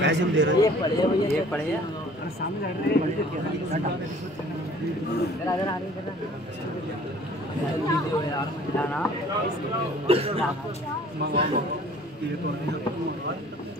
पैसे हम दे रहे हैं। ये पड़े हैं सामने लड़ रहे हैं।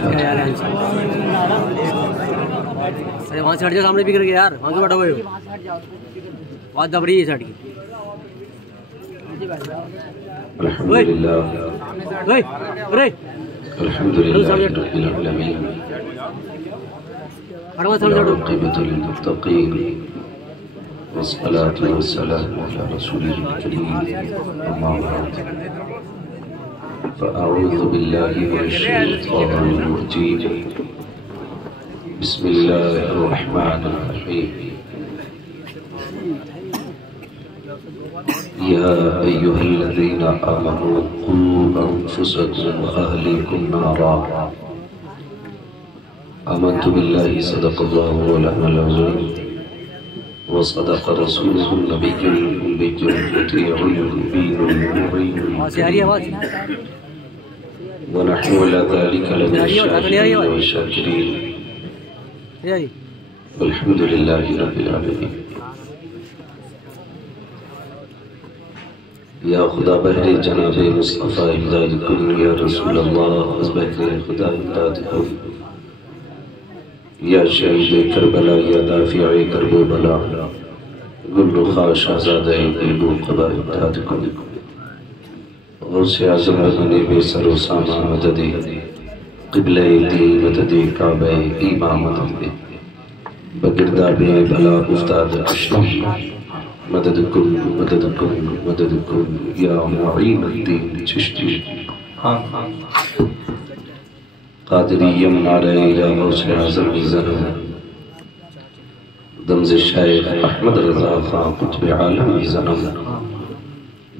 क्या यार है अरे वहाँ से हट जाओ, सामने बिगड़ गया यार, वहाँ क्यों बैठा हुए हो? बात दब रही है साड़ी। अल्हम्दुलिल्लाह अरे अल्हम्दुलिल्लाह रब्बिल आलमीन आक़िबतुल मुत्तक़ीन वस्सलातु वस्सलामु अला रसूलिल करीम अम्मा बअद फ़अऊज़ु बिल्लाहि मिनश शैतानिर रजीम बिस्मिल्लाहिर रहमानिर रहीम या अय्युहल्लज़ीना आमनू क़ू अन्फुसकुम व अहलीकुम नारा आमन्तु बिल्लाहि सदक़ल्लाहु मौलानाल अज़ीम व सदक़ रसूलुहुन नबिय्युल उम्मियुल मुतीउल मुबीनुल मुबीनुल व नहनु अला ज़ालिका लमिन शाहिदीन व शाकिरीन अल्हम्दुलिल्लाहि रब्बिल आलमीन। या खुदा बहरे जनाब मुस्तफ़ा इमदाद कुन या रसूल अल्लाह बहरे खुदा इमदाद कुन या शहीद करबला या दाफ़िए करबो बला गुलरुखा शहज़ादा दिलबो क़बा इमदाद कुन गौसे आज़म बने बेसर व सामा मददे क़िबले दी मददे काबे ईमा मददे बगिरदाबे भला उस्ताद अशरफ मददकुम मददकुम मददकुम या मुईनुद्दीन चिश्ती क़ादिरिय्यम नारे या गौसे आज़म ज़नम दमज़ शाइख़ अहमद रज़ा ख़ां क़ुत्ब आलम ज़नम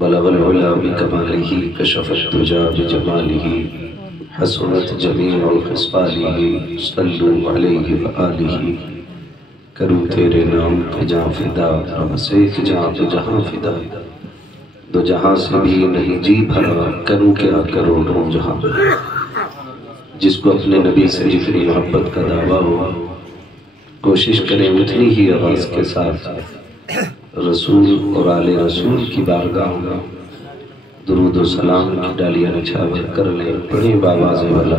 बलगल उला बिकमालिही कशफ़त तुजा बिजमालिही हसनत जमीउल ख़िसालिही सल्लु अलैहि व आलिही करूँ तेरे नाम पे जहाँ फिदा रब से जहाँ पे जहाँ फिदा दो जहाँ से भी नहीं जी भरा करूँ क्या करोड़ों जहाँ जिसको अपने नबी से जितनी मोहब्बत का दावा हो कोशिश करें उतनी ही आवाज़ के साथ रसूल और आले रसूल की बारगाह में दुरूद व सलाम की डालियाँ निछावर कर ले बड़े बाबाज़े वाला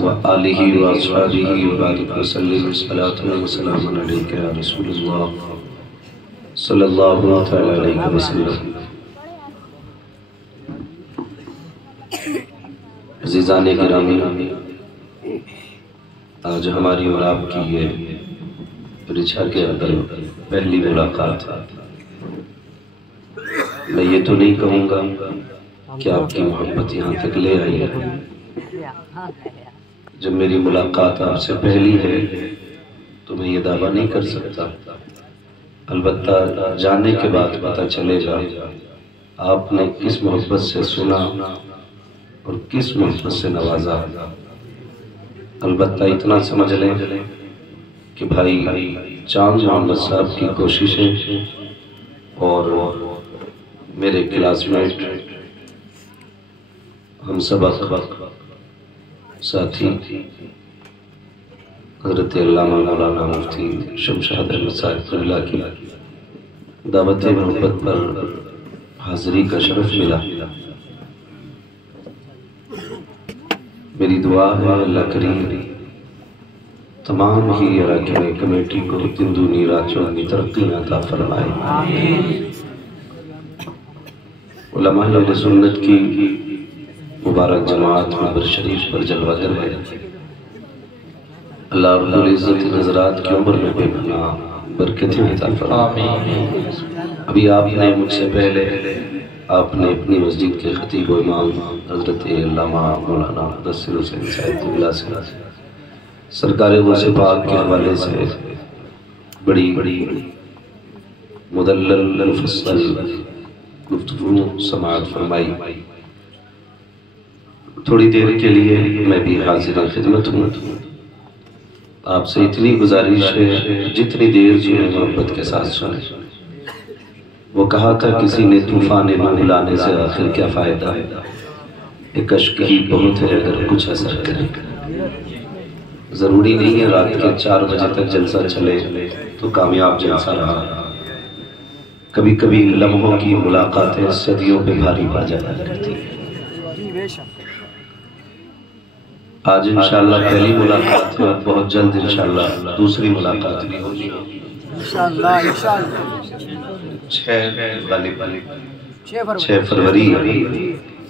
व आलिही व अस्हाबिही व बारिक व सल्लिम सलातन व सलामुन अलैका या रसूलल्लाह सल्लल्लाहु तआला अलैहि वसल्लम। अज़ीज़ाने गिरामी, आज हमारी और आपकी ये रिछा के अंदर पहली मुलाकात है। मैं ये तो नहीं कहूँगा कि आपकी मोहब्बत यहाँ तक ले आई है। जब मेरी मुलाकात आपसे पहली है तो मैं ये दावा नहीं कर सकता, अलबत्ता जानने के बाद पता चलेगा आपने किस मोहब्बत से सुना और किस मोहब्बत से नवाजा। अलबत्ता इतना समझ लें कि भाई चांद मोहम्मद साहब की कोशिशें और मेरे क्लासमेट हम सबक साथी हज़रत अल्लामा मौलाना मुफ्ती शमशाद अहमद साहिब की दावत मोहब्बत पर हाज़िरी का शरफ मिला। मेरी दुआ है अल्लाह करीम तमाम ही अरकान कमेटी को दिन दूनी रात चौगुनी तरक्की अता फरमाए। उलमा अहले सुन्नत की मुबारक जमात मंबर शरीफ पर जलवागर है। अल्लाह रब्बुल इज़्ज़त नज़रात की उम्र में बेपनाह बरकतें अता फरमाए। अभी आपने मुझसे पहले आपने अपनी मस्जिद के खतीब व इमाम हज़रत अल्लामा मौलाना मुदस्सिर हुसैन साहब क़िबला से सरकार गौसे पाक के हवाले से बड़ी मुदल्लल मुफस्सल गुफ्तगू समाअत फरमाई। थोड़ी देर के लिए मैं भी हाजिर खिदमत हूँ। आपसे इतनी गुजारिश है जितनी देर सुने मोहब्बत के साथ सुने। वो कहा था किसी ने तूफान नूह लाने से आखिर क्या फ़ायदा है, एक अश्क ही बहुत है अगर कुछ असर करे। ज़रूरी नहीं है रात के 4 बजे तक जलसा चले तो कामयाब जलसा रहा। कभी कभी लम्हों की मुलाकातें सदियों पे भारी पड़ जाया करती हैं। आज इंशाअल्लाह पहली मुलाकात है और बहुत जल्द इंशाअल्लाह दूसरी मुलाकात भी होगी इंशाअल्लाह। 6 फरवरी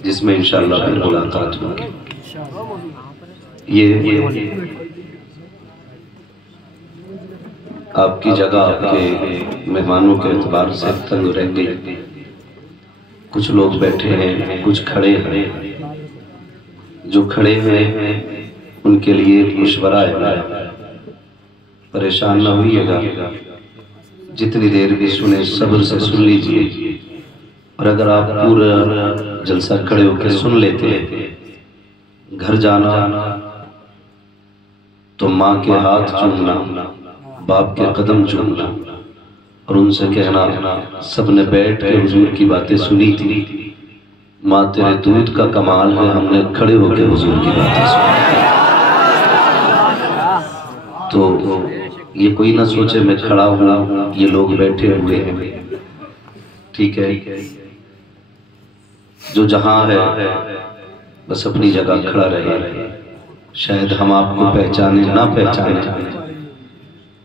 जिसमें इंशाअल्लाह फिर मुलाकात होगी। ये आपकी जगह आपके मेहमानों के एतबार से तंग रह गई। कुछ लोग बैठे हैं, कुछ खड़े हैं। जो खड़े हैं उनके लिए मशवरा है, परेशान ना होइएगा। जितनी देर भी सुने सब्र से सुन लीजिए। और अगर आप पूरा जलसा खड़े होकर सुन लेते, घर जाना तो माँ के हाथ चूमना, बाप के कदम चूमना और उनसे कहना सबने बैठ के हुजूर की बातें सुनी थी, माँ तेरे दूध का कमाल है, हमने खड़े होकर हुजूर की बातें सुनी। तो ये कोई ना सोचे मैं खड़ा हूँ, ये लोग बैठे हुए हैं। ठीक है, जो जहां है बस अपनी जगह खड़ा रहे। शायद हम आपको पहचाने ना पहचाने,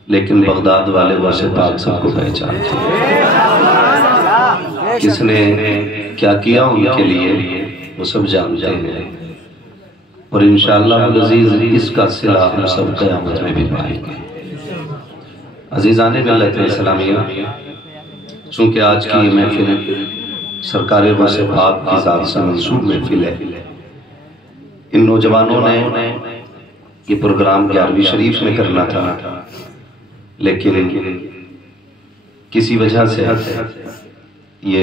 लेकिन बगदाद वाले गौसे पाक सबको पहचानते हैं। किसने क्या किया उनके लिए वो सब जानते हैं। और इंशाअल्लाह अज़ीज़ इसका सिला हम सब क़यामत में भी पाएंगे। अज़ीज़ाने मिल्लत इस्लामिया, चूँकि आज की ये महफिल सरकार गौसे पाक की ज़ात से मंसूब महफिल है, इन नौजवानों ने ये प्रोग्राम 11वीं शरीफ में करना था, लेकिन किसी वजह से ये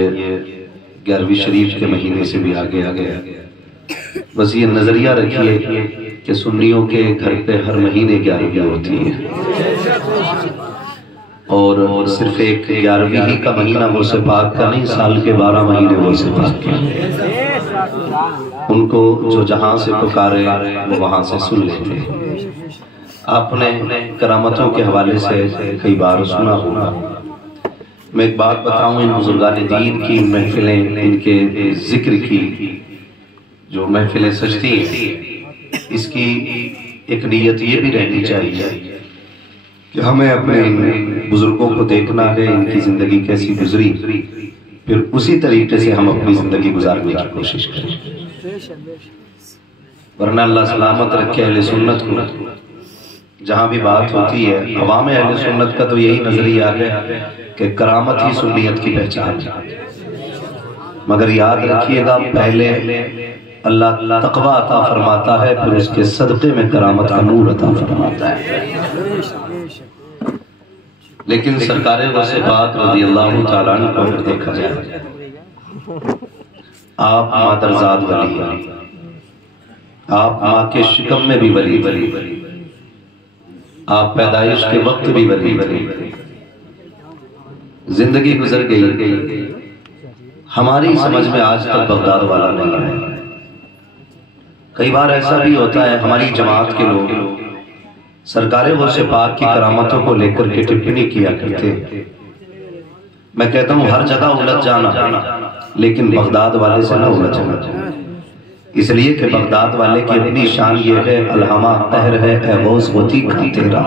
11वीं शरीफ के महीने से भी आगे आ गया। बस ये नजरिया रखिए कि सुन्नियों के घर पे हर महीने 11वीं होती है और सिर्फ एक 11वीं ही का महीना गौसे पाक का नहीं, साल के 12 महीने गौसे पाक के। उनको जो जहां से पुकारे वो वहां से सुन लेते हैं। आपने करामतों के हवाले से कई बार सुना होगा। मैं एक बात बताऊं, इन बुजुर्गान दीन की महफिलें, इनके जिक्र की जो महफिलें सजती हैं, इसकी एक नीयत ये भी रहनी चाहिए कि हमें अपने बुजुर्गों को देखना है, इनकी जिंदगी कैसी गुजरी, फिर उसी तरीके से हम अपनी जिंदगी गुजारने की कोशिश करें। वरना अल्लाह सलामत रखे अहले सुन्नत को। जहां भी बात होती है अवाम अहले सुन्नत का तो यही नजरिया है कि करामत ही सुन्नियत की पहचान है। मगर याद रखिएगा, पहले अल्लाह तकवा अता फरमाता है, फिर उसके सदक़े में करामत का नूर अता फरमाता है। लेकिन सरकार गौसे पाक रज़ियल्लाहु ताला अन्हु को अगर देखा जाए, आप मादरजाद वली, आप माँ के शिकम में भी वली, आप पैदाइश के वक्त भी वली, जिंदगी गुजर गई, हमारी समझ में आज तक बगदाद वाला नहीं है। कई बार ऐसा भी होता है हमारी जमात के लोग सरकार गौसे पाक की करामतों को लेकर के टिप्पणी किया करते। मैं कहता हूँ हर जगह उलझ जाना, लेकिन बगदाद वाले से ना उलझना। इसलिए कि बगदाद वाले की अपनी शान ये है, अलहमा कहर है ए गौस होती का तेरा,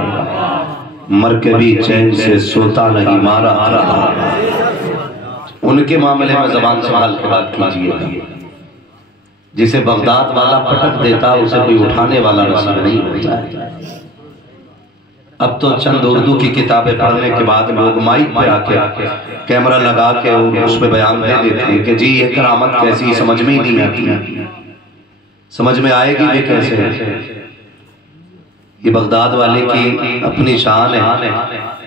मर के भी चैन से सोता नहीं मारा रहा। उनके मामले में जबान संभाल के बात कीजिएगा। जिसे बगदाद वाला पटक देता उसे कोई उठाने वाला नसीब नहीं होता है। अब तो चंद उर्दू की किताबें पढ़ने के बाद लोग माइक पे आके कैमरा लगा के उस पे बयान दे देते हैं कि जी ये करामत कैसी, समझ में ही नहीं आती, समझ में आएगी भी कैसे। ये बगदाद वाले की अपनी शान है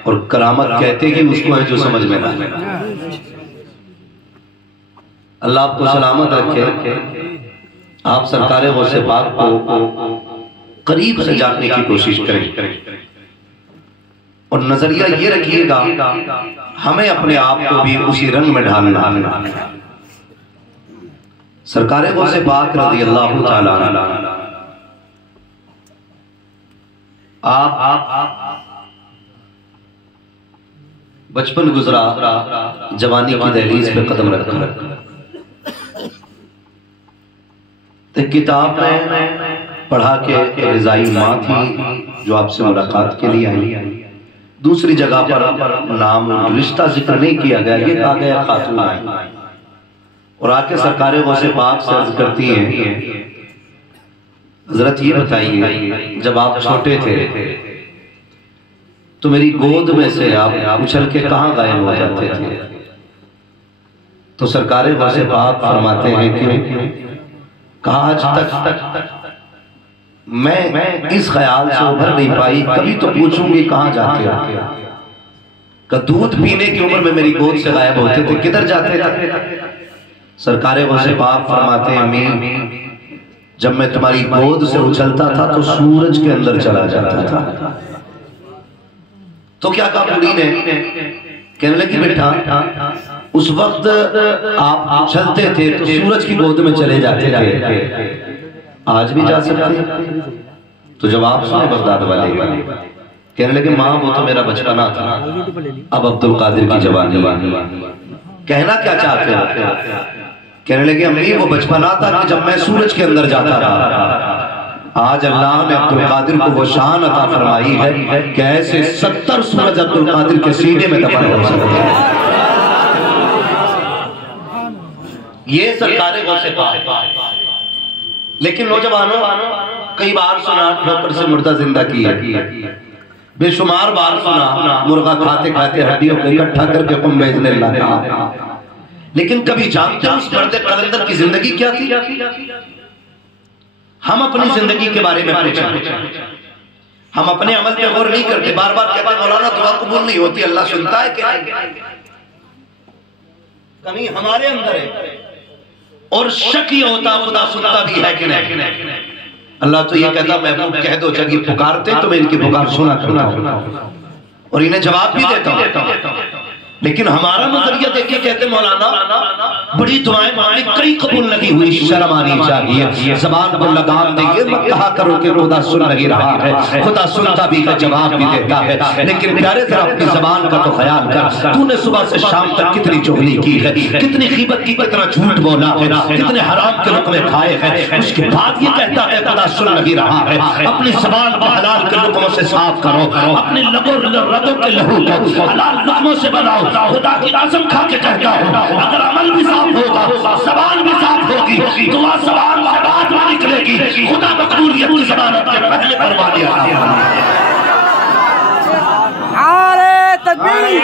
और करामत कहते ही उसको है जो समझ में ना आए। अल्लाह आपको सलामत रखे। आप सरकार गौसे पाक को करीब से जानने की कोशिश करें और नजरिया ये रखिएगा हमें अपने आप को भी उसी रंग में ढालना। सरकार गौसे पाक रज़ियल्लाहु ताला आप बचपन गुजरा, जवानी की दहलीज पे कदम रखा। एक किताब में पढ़ा के रिजाई माँ थी जो आपसे मुलाकात के लिए आई। दूसरी जगह पर नाम रिश्ता जिक्र नहीं किया गया, ये कहा गया खातून आई और आके सरकार गौसे पाक से अर्ज करती हैं, हजरत ये बताइए जब आप छोटे थे तो मेरी गोद में से आप उछल के कहाँ गायब हो जाते थे? तो सरकार गौसे पाक फरमाते हैं कि कहा आज तक मैं इस ख्याल से उभर नहीं पाई, कभी तो पूछूंगी कहाँ जाते हो? का दूध पीने की उम्र में मेरी गोद से गायब होते थे, किधर जाते थे? सरकार गौसे पाक फरमाते हैं अमीर जब मैं तुम्हारी गोद से उछलता था तो सूरज के अंदर चला जाता था। तो क्या कहा बूढ़ी ने? कहने लगी बेटा उस वक्त आप उछलते थे तो सूरज की गोद में चले जाते थे, आज भी जा सकते। तो जवाब सुने बगदाद वाले। कहने लगे माँ वो तो मेरा बचपना था, अब अब्दुल कादिर की जवानी। कहना क्या चाहते हो? कहने लगे अम्मी वो बचपना था कि जब मैं सूरज के अंदर जाता था। आज अल्लाह ने अब्दुल कादिर को वो शान अता फरमाई है कि ऐसे 70 सूरज अब्दुल कादिर के सीने में दफन हो सकते हैं। ये सरकार गौसे पाक। लेकिन नौजवानों कई बार सुना ठोकर से मुर्दा जिंदा किया, बेशुमार बार सुना मुर्गा खाते खाते हड्डियों को इकट्ठा करके कुम बेचने लगा। लेकिन कभी जानते हो उस मर्द कलंदर की जिंदगी क्या थी? हम अपनी जिंदगी के बारे में पूछें, हम अपने अमल पे गौर नहीं करते। बार बार कहते मौलाना दुआ कबूल नहीं होती, अल्लाह सुनता है कि नहीं? कमी हमारे अंदर है और शक ही होता खुदा सुनता भी है कि नहीं। अल्लाह तो ये कहता महबूब कह दो जब ये पुकारते तो मैं इनकी पुकार सुना करता हूं और इन्हें जवाब भी देता हूं। लेकिन हमारा नजरिया देखिए, कहते मौलाना बड़ी दुआएं मांगे कई कबूल लगी हुई, शर्म आनी चाहिए, जबान पर लगाम देंगे, मत कहा करो कि खुदा सुन नहीं रहा है, खुदा सुनता भी है, जवाब भी देता है। लेकिन प्यारे जरा अपनी जबान का तो ख्याल कर, तूने सुबह से शाम तक कितनी चुगली की है, कितनी गिबत की, कितना झूठ बोला है, कितने हराम के लुक़्मे खाए हैं, उसके बाद ये कहता है खुदा सुन नहीं रहा है। अपनी जबान को हलाल के लुक़्मों से साफ करो, अपने रगों के लहू को हलाल लुक़्मों से बनाओ। खुदा की कसम खा के कहता हूं अगर अमल भी साफ होगा, जबान भी साफ होगी, दुआ जबान से बात में निकलेगी, खुदा मकबूलियत की ज़मानत के पहले फरमा दिया। नारे तकबीर,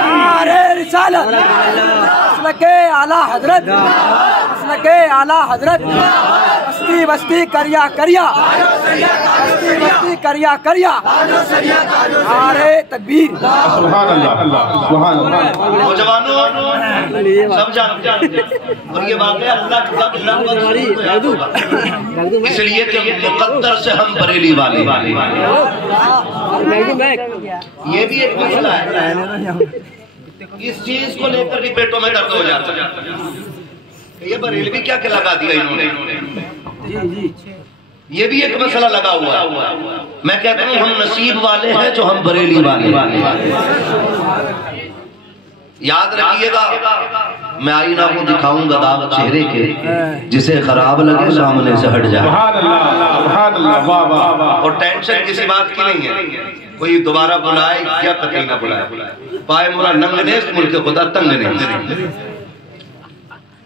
नारे रिसालत, मसलके आला हजरत, मसलके आला हजरत, बस्ती बस्ती करिया करिया, बस्ती बस्ती करिया करिया, नारे तकबीर। नौजवानों सब जानते हैं और ये वाक़या अल्लाह इसलिए कि मुकद्दर से हम बरेली वाले। ये भी एक मसला है, इस चीज को लेकर भी पेटों में दर्द हो जाता है। ये बरेलवी क्या क्या लगा दिया इन्होंने, ये भी एक मसला लगा हुआ है। मैं कहता हूँ हम नसीब वाले हैं जो हम बरेली वाले। याद रखिएगा, मैं आईना को दिखाऊंगा दाग चेहरे के, जिसे खराब लगे सामने से हट जाए। और टेंशन किसी बात की नहीं है, कोई दोबारा बुलाए या कतई ना बुलाए, पाए मोला नंग ने मुल्क खुदा तंग नहीं।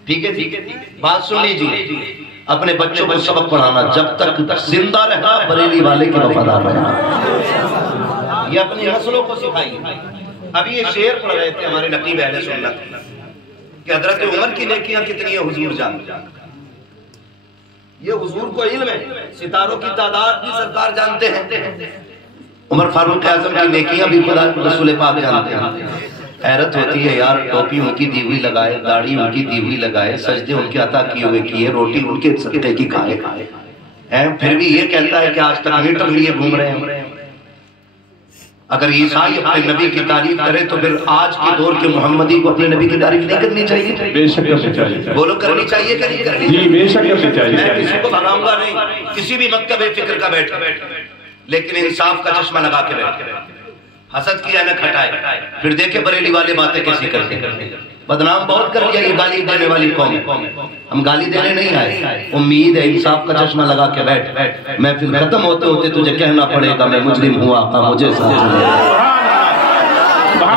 ठीक है, ठीक है, बात सुन लीजिए। अपने बच्चों को सबक पढ़ाना, जब तक जिंदा रहना बरेली वाले के वफादार रहना। ये अपनी नस्लों को सिखाइए। अभी ये शेर पढ़ रहे थे हमारे नकीब अहले सुन्नत कि हजरत उमर की नेकियां कितनी है हुजूर जानते। ये हुजूर को इल्म है, सितारों की तादाद भी सरकार जानते हैं। उमर फारूक आजम की नेकियां भी खुदा रसूल पाक जानते हैं। हैरत होती है यार, टोपी उनकी दी हुई लगाए, दाढ़ी उनकी दी हुई लगाए, सजदे उनके अता किए हुए किए, रोटी उनके सदके की खाए हैं, फिर भी ये कहता है कि आज तक मीटर लिए घूम रहे हैं। अगर ईसाई अपने नबी की तारीफ करे तो फिर आज के दौर के मोहम्मदी को अपने नबी की तारीफ नहीं करनी चाहिए? बेशक करनी चाहिए। बोलो करनी चाहिए कि नहीं करनी? जी बेशक करनी चाहिए। मैं किसी को भगाऊंगा नहीं, किसी भी मकतबे फिक्र का बैठ, लेकिन इंसाफ का चश्मा लगा के बैठ। हसद की ऐनक हटाए, फिर देखे बरेली वाले बातें कैसी करते हैं। बदनाम बहुत कर लिया ये गाली देने वाली कौम। हम गाली देने नहीं आए, उम्मीद है इंसाफ का चश्मा लगा के बैठ। मैं फिर खत्म होते होते तुझे कहना पड़ेगा मैं मुस्लिम हुआ था, मुझे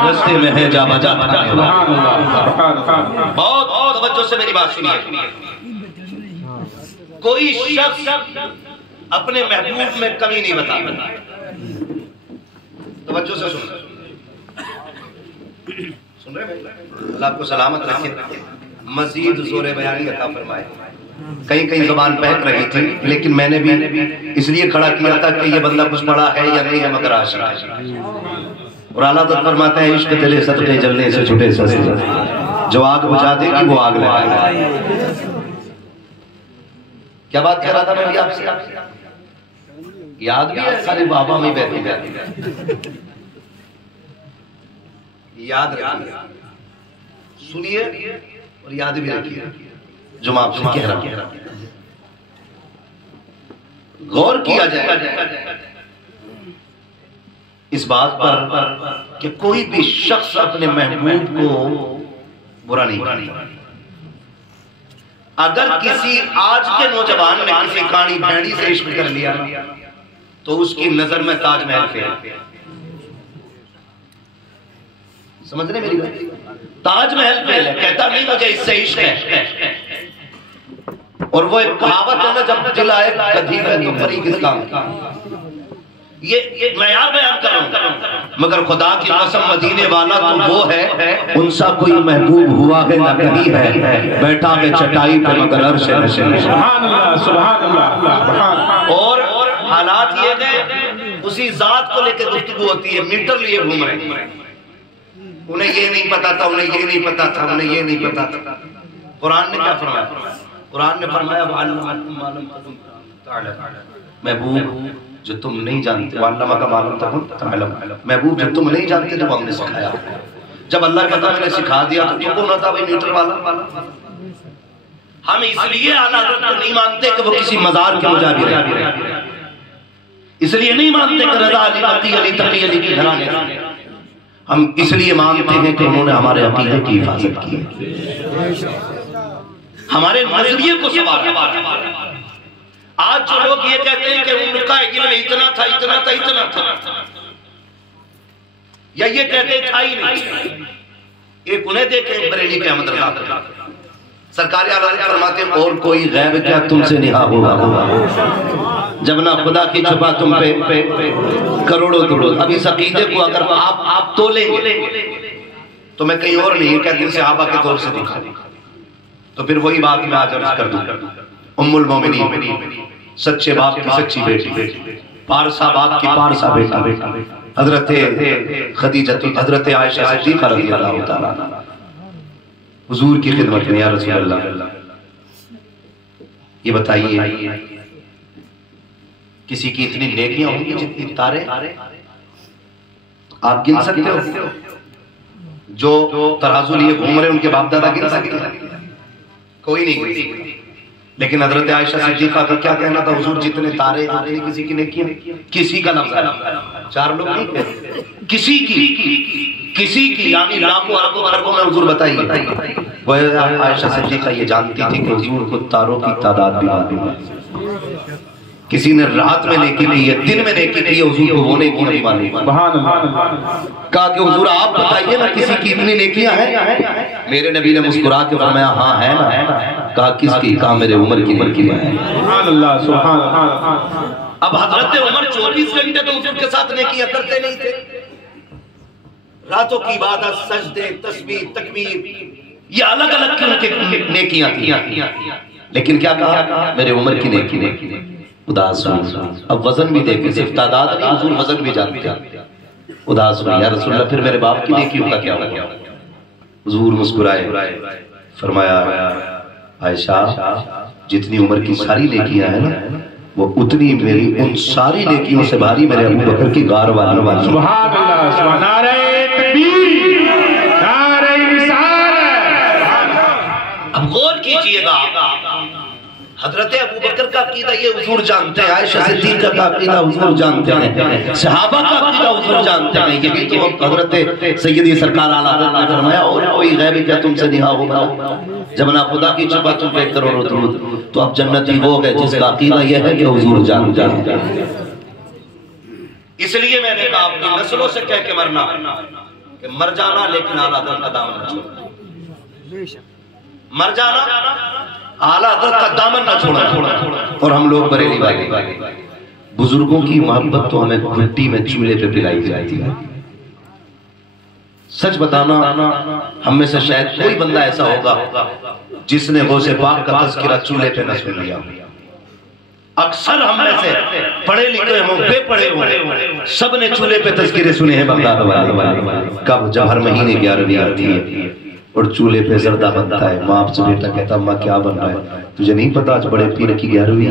रस्ते में है जा बजा। बहुत तवज्जो से मेरी बात सुनिए। कोई शख्स अपने महबूब में कमी नहीं बता। तवज्जो से सुन रहे हैं? अल्लाह आपको सलामत रखे, मजीद जोरे बयानी अता फरमाए। कहीं कहीं ज़बान बहक रही थी, लेकिन मैंने भी इसलिए खड़ा किया था कि ये बंदा कुछ पढ़ा है या नहीं है, मगर आशा। और आला तो फरमाते हैं इश्क तेरे सदके जलने से छुटे सस्ते, जो आग बुझा देगी वो आग लगाए। क्या बात कह रहा था मैं भी आपसे? याद भी है सारे बाबा में बैठे याद रखिए, सुनिए और याद भी रखिए जो मैं आपसे कह रहा हूं। गौर किया जाए इस बात पर कि कोई भी शख्स अपने महबूब को बुरा नहीं करता। अगर किसी आज के नौजवान ने किसी कानी भेड़ी से इश्क कर लिया तो उसकी नजर में ताजमहल फेल। समझ रहे मेरी बात? ताजमहल फेल है, कहता नहीं मुझे इससे इश्क है। और वो एक कहावत है ना, जब दिल आए गधी में तो परी किस काम की। ये मैं यार बयान कर रहा हूं, मगर खुदा की कसम मदीने वाला तो वो है उनसा कोई महबूब हुआ है ना कहीं है, बैठा है चटाई पे मगर अर्श है। सुभान अल्लाह, सुभान अल्लाह। और हालात ये गए, उसी जात को लेकर गुफ्तगू होती है, मीटर लिए घूम रहे हैं। उन्हें ये नहीं पता था, उन्हें ये नहीं पता था, उन्हें ये नहीं पता था। कुरान ने क्या फरमाया? कुरान ने फरमाया महबूब जो तुम नहीं जानते, महबूब जो तुम नहीं जानते तो हमने सिखाया। जब अल्लाह कहता मैंने सिखा दिया तो तुमको ना था भाई मीटर वाला। हम इसलिए आला हज़रत को नहीं मानते कि वो किसी मजार के मुजाबिर है, इसलिए नहीं मानते कि रज़ा अली अती अली तकी अली की घराने। हम इसलिए मानते हैं कि उन्होंने हमारे अकीदे की हिफाजत की, हमारे नजरिए को संवारा। आज जो लोग ये कहते हैं कि उनका इल्म इतना था, इतना था, इतना था, या ये कहते था ही नहीं। एक उन्हें देखे बरेली के अहमद रजा सरकारी आला फरमाते हैं और कोई गैब क्या तुमसे निहा होगा जब ना खुदा की छुपा तुम पे करोड़ों करोड़। अब इस अकीदे को अगर आप तोलेंगे तो मैं कहीं और नहीं कहती सहाबा के तौर से देखा, तो फिर वही बात मैं आज अर्ज कर दूं। उम्मुल मोमिनीन, सच्चे बाप की सच्ची बेटी, पारसा बाप की पारसा बेटी, हजरत खदीजा, हजरत आयशा सिद्दीक़ा रज़ियल्लाहु तआला हुजूर की खिदमत में, या रसूल अल्लाह ये बताइए किसी की इतनी नेकियां होंगी जितनी तारे आप गिन सकते हो? जो तराजू लिए घूम रहे उनके बाप दादा गिन सकते हैं? कोई नहीं। लेकिन हजरत आयशा सिद्दीक़ा का क्या कहना था, हुजूर जितने तारे जितनी किसी की नेकियां, किसी का लफ्ज़ है, चार लोग नहीं कहते, किसी की यानी लाखों अरबों खरबों में हुजूर बताइए। वह आयशा सिद्दीक़ा ये जानती थी कि हुजूर को तारों की तादाद भी मालूम है। किसी ने रात में नेकी की है, दिन में नेकी की है, हुजूर को वो नेकी नहीं मालूम। कहा कि हुजूर आप बताइए ना किसी की इतनी नेकियां हैं? मेरे नबी ने मुस्कुरा के फरमाया हाँ है ना। कहा किसकी? कहा मेरे उम्र की है। सुभान अल्लाह, सुभान अल्लाह। अब हजरत उमर 24 घंटे तो हुजूर के साथ नेकियां करते नहीं थे। रातों की इबादत, सजदे, तस्बीह, तकबीर, ये अलग अलग उनके नेकियां थी। लेकिन क्या कहा, मेरे उमर की नेकी उदास हुई। अब वजन भी देखे, सिर्फ तादाद नहीं, हुजूर वजन भी जानते हैं। उदास हुई, या रसूल अल्लाह फिर मेरे बाप की नेकियों का क्या होगा? हुजूर मुस्कुराए, फरमाया आयशा जितनी उम्र की सारी नेकियां हैं ना, वो उतनी मेरी उन सारी नेकियों से भारी मेरे अबू बकर की गार वाली। सुभान अल्लाह, सुभान नारे तकबीर, नारे रिसालत। अब गौर कीजिएगा, हजरत अबू बकर का अकीदा ये हुजूर जानते हैं, आयशा सिद्दीक़ा का अकीदा हुजूर जानते हैं, सहाबा का अकीदा हुजूर जानते हैं। ये भी तो हजरत सैयदी सरकार आला हज़रत ने फरमाया, और कोई गैब क्या तुमसे निहा होगा? जब ना खुदा की छुपा तुम पे करो दुरूद, तो अब जन्नती वो है जिसका अकीदा ये है कि हुजूर जानते हैं। इसलिए मैंने कहा अपनी नस्लों से कह के मरना कि मर जाना, लेकिन आला हज़रत का दामन न छोड़ना। मर जाना, आला हज़रत का दामन न छोड़ना। और हम लोग बरेली वाले, बुजुर्गों की मोहब्बत तो हमें मिट्टी में चूल्हे पे पिलाई जाती है। सच बताना, हम में से शायद कोई बंदा ऐसा होगा जिसने गौसे पाक का तज़किरा चूल्हे पे न सुन लिया। अक्सर हम में से पढ़े लिखे हों, बेपढ़े हों, सब ने चूल्हे पे तज़किरे सुने हैं बगदाद वाले। कब? जब हर महीने 11वीं आती है और चूल्हे पे जर्दा बनता है, माँ से बेटा कहता अम्मा क्या बन रहा है? तुझे नहीं पता आज बड़े पीर की 11वीं,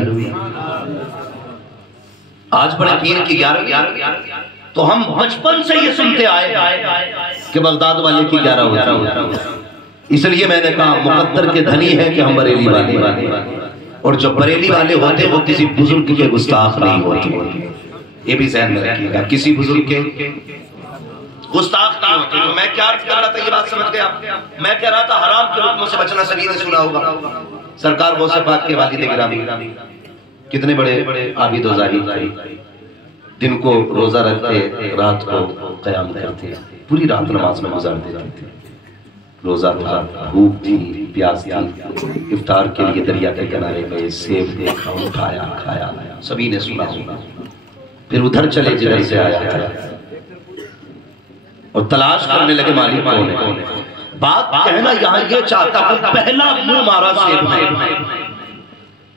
आज बड़े पीर की 11वीं। तो हम बचपन से ये सुनते आए कि बगदाद वाले की 11 होती है। इसलिए मैंने कहा मुकद्दर के धनी है कि हम बरेली वाले, और जो बरेली वाले होते वो किसी बुजुर्ग के गुस्ताख नहीं होते। ये भी ध्यान में रखिएगा, किसी बुजुर्ग के गुस्ताख नहीं होते। तो मैं क्या अर्थ कर रहा था, ये बात समझ गया? मैं कह रहा था हराम के हुक्मों से बचना, सभी ने सुना होगा। सरकार गौसे पाक के वालिद गिरामी कितने बड़े आबिद व ज़ाहिद, दिन को रोजा रखते, रात को क़याम करते, पूरी रात नमाज में गुजार देते थे। रोजा था, भूख थी, प्यास थी, इफ्तार के लिए दरिया के किनारे गए, सेब देखा, उठाया, खाया, सभी ने सुना। फिर उधर चले जिधर से आया था और तलाश करने लगे मालिक कौन है। बात कहना यहाँ ये चाहता हूँ, पहला मुंह मारा सेब में।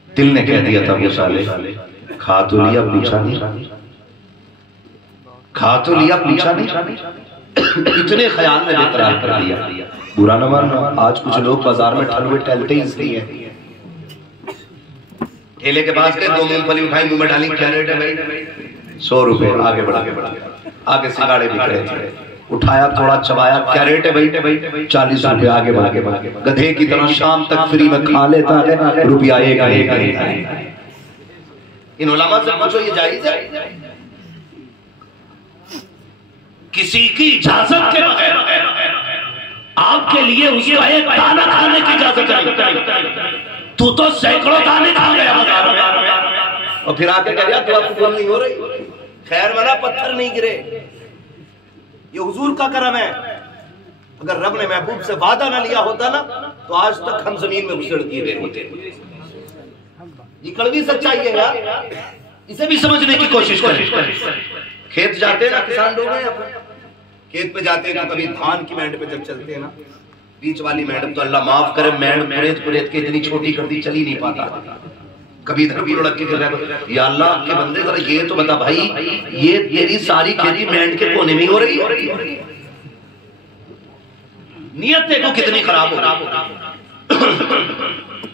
दिल ने कह दिया था वो साले खा तो लिया, पूछा नहीं, खा तो लिया, पूछा नहीं। इतने ख्याल में बेकरार कर दिया। बुरा न मानना, आज कुछ लोग बाजार में ठलुए टहलते ही इसलिए हैं। ठेले के पास गए, 2 मूंगफली उठाई, मुंह में डाली, क्या रेट है भाई? 100 रुपए। आगे बढ़ा, आगे सिंगाड़े बिक रहे थे, उठाया, थोड़ा चबाया, क्या रेट है भाई? 40 रुपए। आगे बढ़ा, गधे की तरह शाम तक फ्री में खा लेता है, रुपया एक। इन उलमा से पूछो ये जायज है? किसी की इजाजत के बगैर आपके लिए उसका एक दाना खाने की इजाजत नहीं। तू तो सैकड़ों दाने खा गया और फिर आके कह दिया दुआ कबूल नहीं हो रही। खैर वाला पत्थर नहीं गिरे, ये हुजूर का करम है। अगर रब ने महबूब से वादा ना लिया होता ना, तो आज तक हम जमीन में घुसड़ दिए गए होते। ये कड़वी सच्चाई है यार, इसे भी समझने की कोशिश करें। खेत जाते हैं ना, किसान लोग हैं, खेत पे जाते हैं ना, कभी धान की मेंढ पे जब चलते हैं ना, बीच वाली मेंढ तो अल्लाह माफ करे, मेंढ कुरेद के इतनी छोटी कर दी, चल ही नहीं पाता। कभी इधर भी लुढ़क के गिर रहा, या अल्लाह के बंदे जरा ये तो बता भाई, ये तेरी सारी खेती मेंढ के कोने में हो रही है। नियत देखो कितनी खराब हो।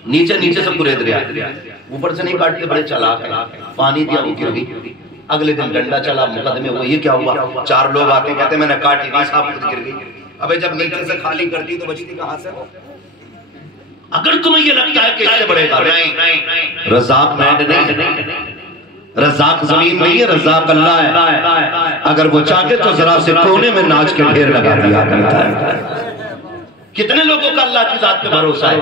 नीचे नीचे सब कुरेद रहा, ऊपर से नहीं काटते, बड़े चालाक है। पानी दिया, वो गिर गई। अगले दिन डंडा चला, मुकदमे हुए, ये क्या हुआ? 4 लोग आते कहते मैंने काटी, साहब खुद गिर गई। अबे जब नीचे से खाली कर दी तो बचती कहां से? अगर तुम्हें ये लगता है कि इससे बढ़ेगा, नहीं। रज़ाक मेंढ नहीं, रज़ाक जमीन नहीं है, रज़ाक अल्लाह है। अगर वो चाहे तो जरा से कोने में नाच के ढेर लगा दिया करता है। कितने लोगों का अल्लाह की जात पे भरोसा है?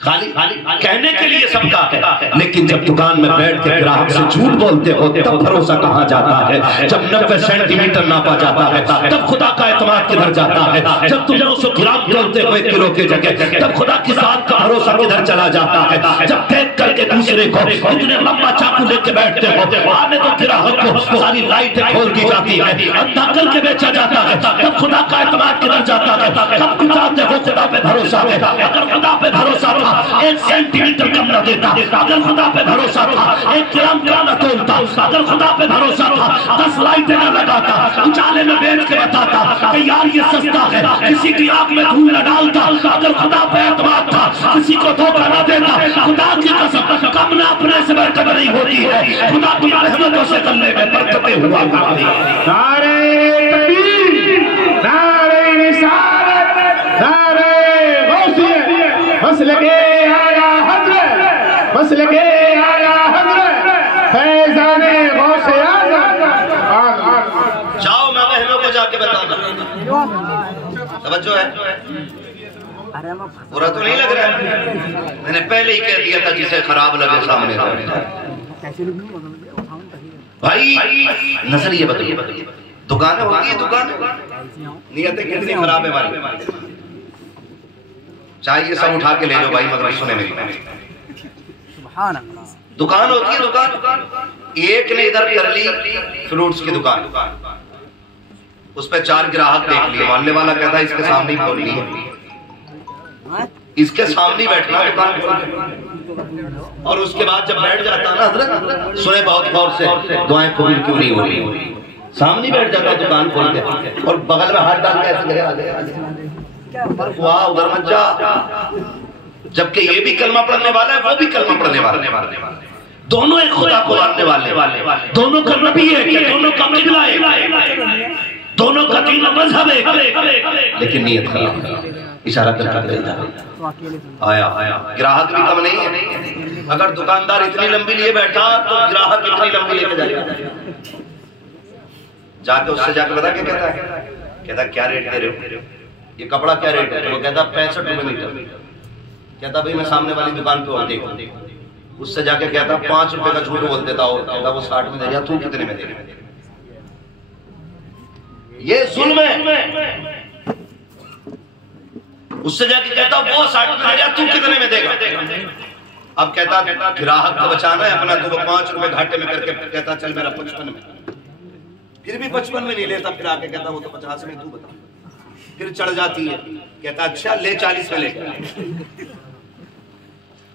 खाली कहने के लिए सबका है, लेकिन जब दुकान में बैठ के ग्राहक से झूठ बोलते हो तब भरोसा कहाँ जाता है। जब 90 सेंटीमीटर नापा जाता है तब खुदा का एतमाद किधर जाता है। जब तुम 900 ग्राम तोलते हो 1 किलो की जगह तब खुदा की जात का भरोसा किधर चला जाता है। जब देख करके दूसरे को इतने लंबा चाकू लेके बैठते हो, आने तो ग्राहक को सारी लाइटें खोल दी जाती है, अंधा करके बेचा जाता है, तब खुदा का एतमाद किधर जाता है। कब चाहते हो खुदा पे भरोसा है। अगर खुदा पे भरोसा था 1 सेंटीमीटर कम न देता, अगर खुदा पे भरोसा था 1 ग्राम कम न तोलता, अगर खुदा पे भरोसा था 10 लाइटें न लगाता, उजाले में बेच के बताता कि यार ये सस्ता है, किसी की आंख में धूल न डालता। अगर खुदा पे एतमाद था किसी को धोखा न देता। खुदा की कसम कम न अपने से बरकत नहीं होती है, खुदा की रहमतों से करने में बरकतें हुआ करती है। नारे तकबीर, नारे रिसालत, नारे गौसियत, मसलके आला हज़रत, मसलके आला हज़रत, फैज़ाने गौसे आज़म। जाओ मैं बहनों को जाके बताना। तवज्जो है, बुरा तो नहीं लग रहा है? मैंने पहले ही कह दिया था जिसे खराब लगे सामने भाई। नजरिए बताइए, दुकान होती है, दुकान नियतें कितनी खराब है हमारी। चाहिए सब उठा के ले जाओ भाई, मगर सुने मेरी दुकान होती है, दुकान एक ने इधर कर ली फ्रूट्स की दुकान, उस पर 4 ग्राहक देख लिए, मानने वाला कहता है इसके सामने ही खोलनी है, इसके सामने बैठना दुकान। और उसके बाद जब बैठ जाता ना हज़रत, सुने बहुत गौर से, दुआएं कबूल क्यों नहीं हो रही, सामने बैठ जाता दुकान खोल के और बगल में हाथ डाल के ऐसे वाह उधर मत जा, जबकि ये भी कलमा पढ़ने वाला है, वो भी कलमा पढ़ने वाला, दोनों एक खुदा को मानने वाले, दोनों का नबी है, दोनों का किबला है, दोनों का दीन मजहब है, लेकिन नीयत खराब। इशारा करके आया ग्राहक भी कम नहीं है। अगर दुकानदार इतनी लंबी लिए बैठा तो ग्राहक इतनी लंबी लेके जाएगा। जाके उससे जाके बता क्या कहता है, कहता क्या रेट दे रहे हो, ये कपड़ा क्या रेट है? वो कहता 65 रुपए मीटर। कहता भाई मैं सामने वाली दुकान पे और देखो, उससे जाके कहता 5 रुपए का झूठ बोल देता हो, कहता वो 60 में दे जा, तू कितने में दे? ये जुल्म है। उससे जाके कहता वो 60 में दे जा, तू कितने में देगा? अब कहता ग्राहक को बचाना है अपना, तो वो 5 रुपए घाटे में करके कहता चल मेरा 55 में, फिर भी 55 में नहीं लेता, फिर आके कहता वो तो 50 में, तू बता। फिर चढ़ जाती है, कहता अच्छा ले 40 में ले।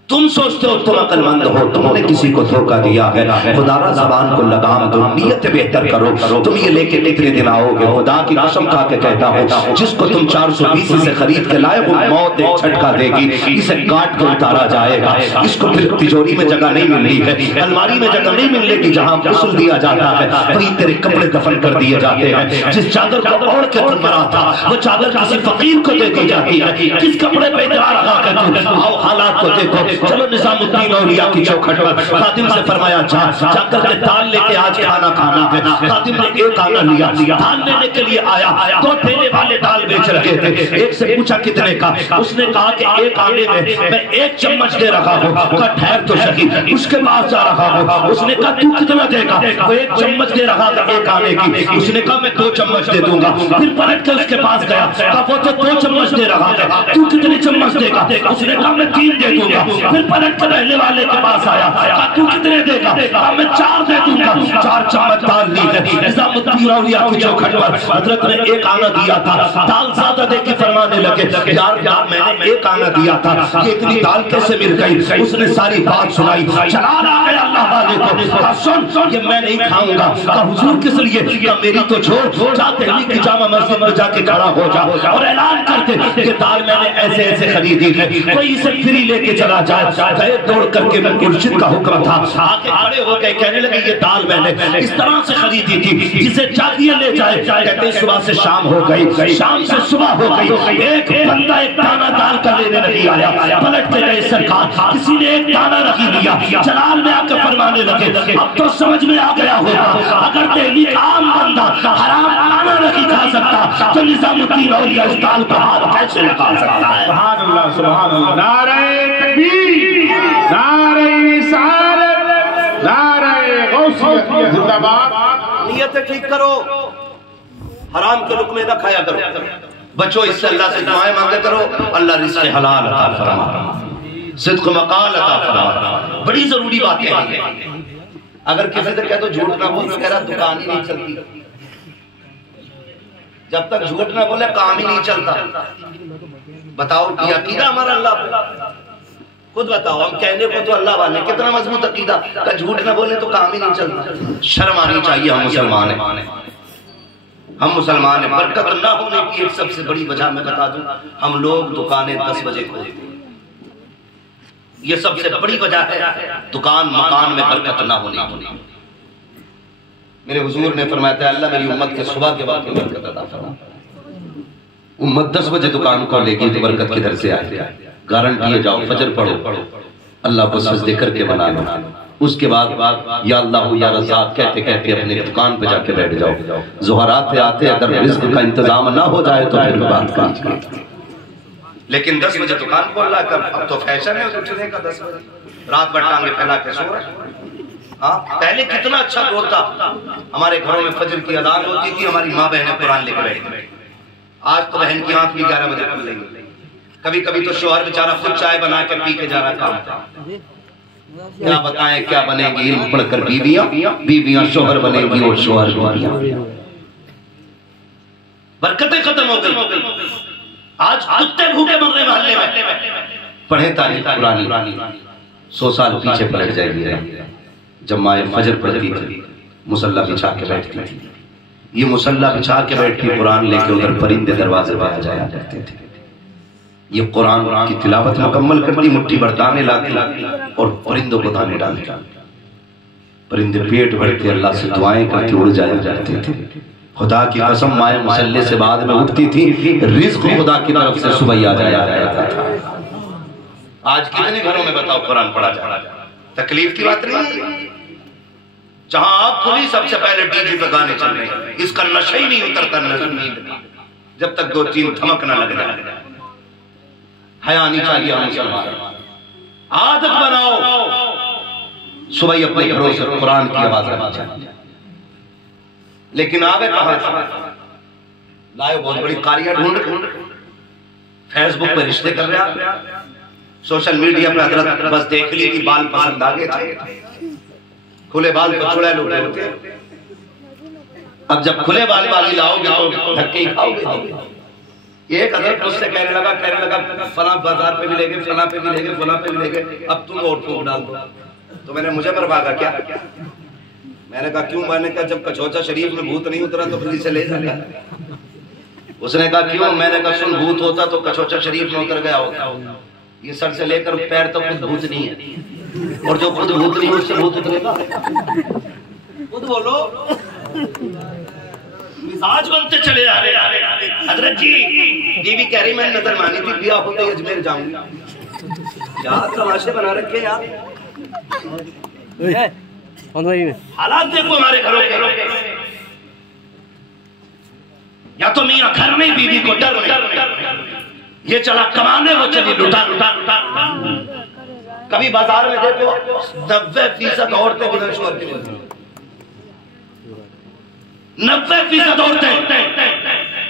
तुम सोचते हो तुम अक्लमंद हो, तुमने किसी को धोखा दिया है। खुदारा ज़बान को लगाम दो, नियत बेहतर करो। तुम ये लेके कितने दिन आओगे? खुदा की कसम खा के कहता हूँ, जिसको तुम 420 से खरीद के लाए वो मौत एक झटका देगी, इसे काट के उतारा जाएगा। इसको फिर तिजोरी में जगह नहीं मिल रही है, अलमारी में जगह नहीं मिलेगी जहाँ गुस्ल दिया जाता है, वही तेरे कपड़े दफन कर दिए जाते हैं। जिस चादर को ओढ़ के तुम मरा था वो चादर किसी फकीर को दे दी जाती है। किस कपड़े पे जा रहा है? आओ हालात को देखो। चलो निजामुद्दीन औलिया की चौखट पर खादिम से फरमाया जाकर के दाल लेके आज खाना खाना है। खादिम ने एक आना लिया, दाल लेने के लिए आया तो ठेले वाले दाल बेच रहे थे। एक से पूछा कितने का? उसने कहा कि एक आने में मैं 1 चम्मच दे रहा हूँ। कहा ठहर तो सही, उसके पास जा रहा हूँ। उसने कहा तू कितना देगा? वो 1 चम्मच दे रहा था एक आने की। उसने कहा मैं 2 चम्मच दे दूंगा। फिर पलट के उसके पास गया, कहा वो तो 2 चम्मच दे रहा था, तू कितने चम्मच देगा? उसने कहा मैं 3 दे दूंगा। फिर पलट के रहने वाले के पास आया, कहा तू कितने देगा? कहा मैं 4 दे दूंगा। 4 चम्मच दाल ली है। निजामुद्दीन औलिया की चौखट पर हजरत ने एक आना दिया था, दाल ज्यादा दे के फरमाने लगे यार मैंने एक आना दिया था, ये इतनी दाल कैसे मिल गई? उसने सारी बात सुनाई, चला रहा है अल्लाह वाले को, सुन ये मैं नहीं खाऊंगा। कहा हुजूर किस लिए? कहा मेरी तो छोड़, जा दिल्ली की जामा मस्जिद में जाके खड़ा हो जा और ऐलान करते कि दाल मैंने ऐसे ऐसे खरीदी है, कोई इसे फ्री लेके चला जाए। गए दौड़ करके मुर्शिद का हुक्म था, आके खड़े हो गए, कहने लगे ये दाल मैंने इस तरह से खरीदी थी से चाबियां ले जाए, कहते सुबह से शाम हो गई, शाम से सुबह हो गई, एक बंदा एक दाना डाल कर लेने नहीं आया। पलट के गए सरकार, किसी ने एक दाना नहीं लिया। जलाल में आकर फरमाने लगे, अब तो समझ में आ गया होगा, अगर दिल्ली आम बंदा हराम दाना नहीं खा सकता तो निजामुद्दीन औलिया इस दाल का हाथ कैसे निकाल सकता है? सुभान अल्लाह, सुभान अल्लाह। नारे तकबीर, नारे रिसालत, नारे गौसियत जिंदाबाद। नियत ठीक करो, हराम के लुक़मे न खाया करो, बचो इससे, अल्लाह से दुआएं मांगे करो, अल्लाह रिज़्क़ हलाल अता फरमा, सिद्क़ मक़ाल अता फरमा। बड़ी जरूरी बात है। अगर किसी से कह तो झूठ ना बोल, कह रहा दुकान ही नहीं चलती। जब तक झूठ ना बोले काम ही नहीं चलता। बताओ ये अकीदा हमारा अल्लाह, खुद बताओ। हम कहने को तो अल्लाह वाले, कितना मजबूत अकीदा, का झूठ ना बोले तो काम ही नहीं चलता। शर्म आनी चाहिए, हम मुसलमान हैं, हम मुसलमान हैं। बरकत ना होने की एक सबसे बड़ी वजह मैं बता दूं, हम लोग दुकानें 10 बजे खोलते हैं। ये सबसे बड़ी वजह है दुकान मकान में बरकत ना होने की। मेरे हुजूर ने फरमाया था, अल्लाह मेरी उम्मत के सुबह के वक्त बरकत अता फरमा। उम्मत 10 बजे दुकान को लेगी तो बरकत किधर से आए? गारंटी है, जाओ फजर पढ़ो, अल्लाह को सजदे करके बना लो, उसके बाद या अल्लाह या रज़ाक कहते कहते अपने दुकान पे जाके बैठ जाओ। ज़ोहर आते आते अगर रिज़्क़ का इंतजाम ना हो जाए तो फिर बात कीजिए। लेकिन 10 बजे दुकान खोल रहा है, अब तो फैशन है उठने का 10 बजे, रात भर टांगे फैला के सो रहा। हाँ, पहले कितना अच्छा रोल था, हमारे घरों में फजर की अज़ान होती थी, हमारी माँ बहनें कुरान लेकर बैठती। आज तो बहन की आंख भी 11 बजे खुल रही। कभी कभी तो शोहर बेचारा खुद चाय बना के पी के जा रहा काम था। क्या बताएं क्या बनेगी इल्म पढ़कर बीवियां शोहर बनेगी और शोहर बीवियां। बरकतें खत्म हो गई। आज कुत्ते भूखे मर रहे मोहल्ले में। पढ़े तारीख पुरानी 100 साल पीछे पलट जाएगी। जब माए फजर पढ़ती थी, मुसल्ला बिछा के बैठती थी। ये मुसल्ला बिछा के बैठती, कुरान लेके उधर परिंदे दरवाजे पर आ जाया करते थे। ये कुरान की तिलावत मुकम्मल करती, मुट्ठी भर दाने लाती और परिंदों को दाने डालती। परिंदे पेट भरते अल्लाह से दुआएं करके उड़ जाया करते थे। खुदा की कसम, माए मुसल्ले से बाद में उठती थी, रिज़्क़ खुदा की तरफ से सुबह आ जाया करता था। आज कितने घरों में बताओ कुरान पढ़ा जा रहा है? तकलीफ की बात नहीं। जहां आप खुली सबसे पहले डीजे पे गाने चल रहे हैं, इसका नशा ही नहीं उतरता नींद का, जब तक 2-3 धमक ना लग जाए। हया नहीं चाहिए हम मुसलमान। आदत बनाओ सुबह अपने घरों से कुरान की आवाज आनी चाहिए। लेकिन आगे कहा लाए बहुत बड़ी कारियां ढूंढ, फेसबुक पे रिश्ते कर रहे हैं, सोशल मीडिया पे हजरत बस देख लिए कि बाल पसंद आ गए, खुले बाल को छुड़ा लोग होते। अब जब खुले बाल वाली लाओगे तो धक्के ही खाओगे। एक हजरत मुझसे कहने लगा फला बाजार पे भी लेंगे, फला पे भी लेंगे, फला पे भी लेंगे, अब तुम और फूक डाल दो। तो मैंने मुझे पर भागा क्या? मैंने कहा क्यों? मैंने कहा जब कचौचा शरीफ में भूत नहीं उतरा तो फिर इसे ले जाएगा। उसने कहा क्यों? मैंने कहा सुन, भूत होता तो कचौचा शरीफ में उतर गया होता। ये सर से लेकर पैर तक खुद भूत नहीं है, और जो खुद भूत नहीं है उससे भूत उतरेगा। खुद बोलो, मिजाज बनते चले जा रहे। हजरत जी बीवी कह रही मैंने नजर मानी थी, ब्याह होते ही अजमेर जाऊंगी। यार तमाशे बना रखे यार। हालात देखो हमारे घरों के। या तो मियां घर में बीवी को डर नहीं, ये चला कमाने वो चली लुटा। कभी बाजार में देखो 90% औरतें बिना शोहर के मिलती, 90% औरतें।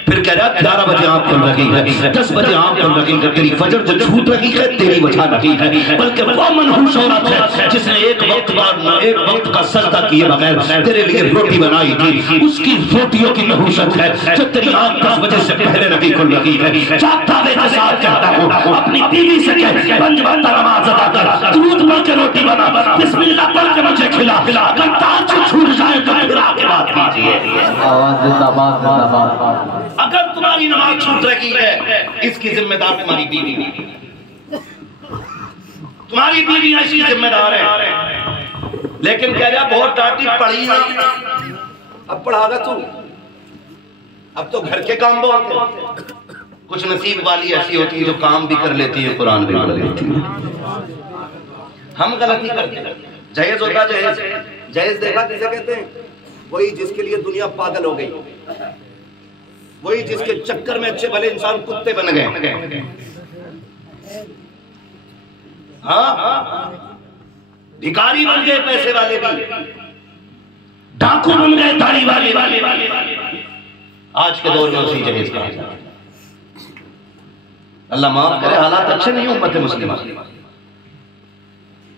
फिर कह रहा 11 बजे आंख खुल रही है, 10 बजे आंख खुल रही है, तेरी फजर जो छूट रही है तेरी वजह नहीं है, बल्कि वो मनहूस औरत है जिसने एक वक्त का सजदा किए बगैर तेरे लिए रोटी बनाई थी, उसकी रोटियों की नहूसत है जो तेरी आंख 10 बजे से पहले नहीं खुल रही है। जागता हुए के साथ कहता हूँ अपनी बीवी से कह, पंज वक्त नमाज अदा कर, दूध पढ़ के रोटी बना, बिस्मिल्लाह पढ़ के मुझे खिला। अगर ताज छूट जाए तो फिर आके बात कीजिए। अगर तुम्हारी नमाज छूट रही है इसकी जिम्मेदार तुम्हारी बीवी, तुम्हारी बीवी इसकी जिम्मेदार है। लेकिन कह रहा बहुत डांटी पड़ी, अब पढ़ागा तू। अब तो घर के काम बहुत है। कुछ नसीब वाली ऐसी होती है जो काम भी कर लेती है, कुरान भी पढ़ लेती है। हम गलती करते हैं। जहेज होता जहेज, जहेज देखा किसे कहते हैं? वही जिसके लिए दुनिया पागल हो गई, वही जिसके चक्कर में अच्छे भले इंसान कुत्ते बन गए। हाँ, भिखारी बन गए पैसे वाले भी, डाकू बन गए दाढ़ी वाले। आज के दौर में उसी जहेज का अल्लाह माफ करे, हालात अच्छे नहीं उम्मत मुस्लिमा।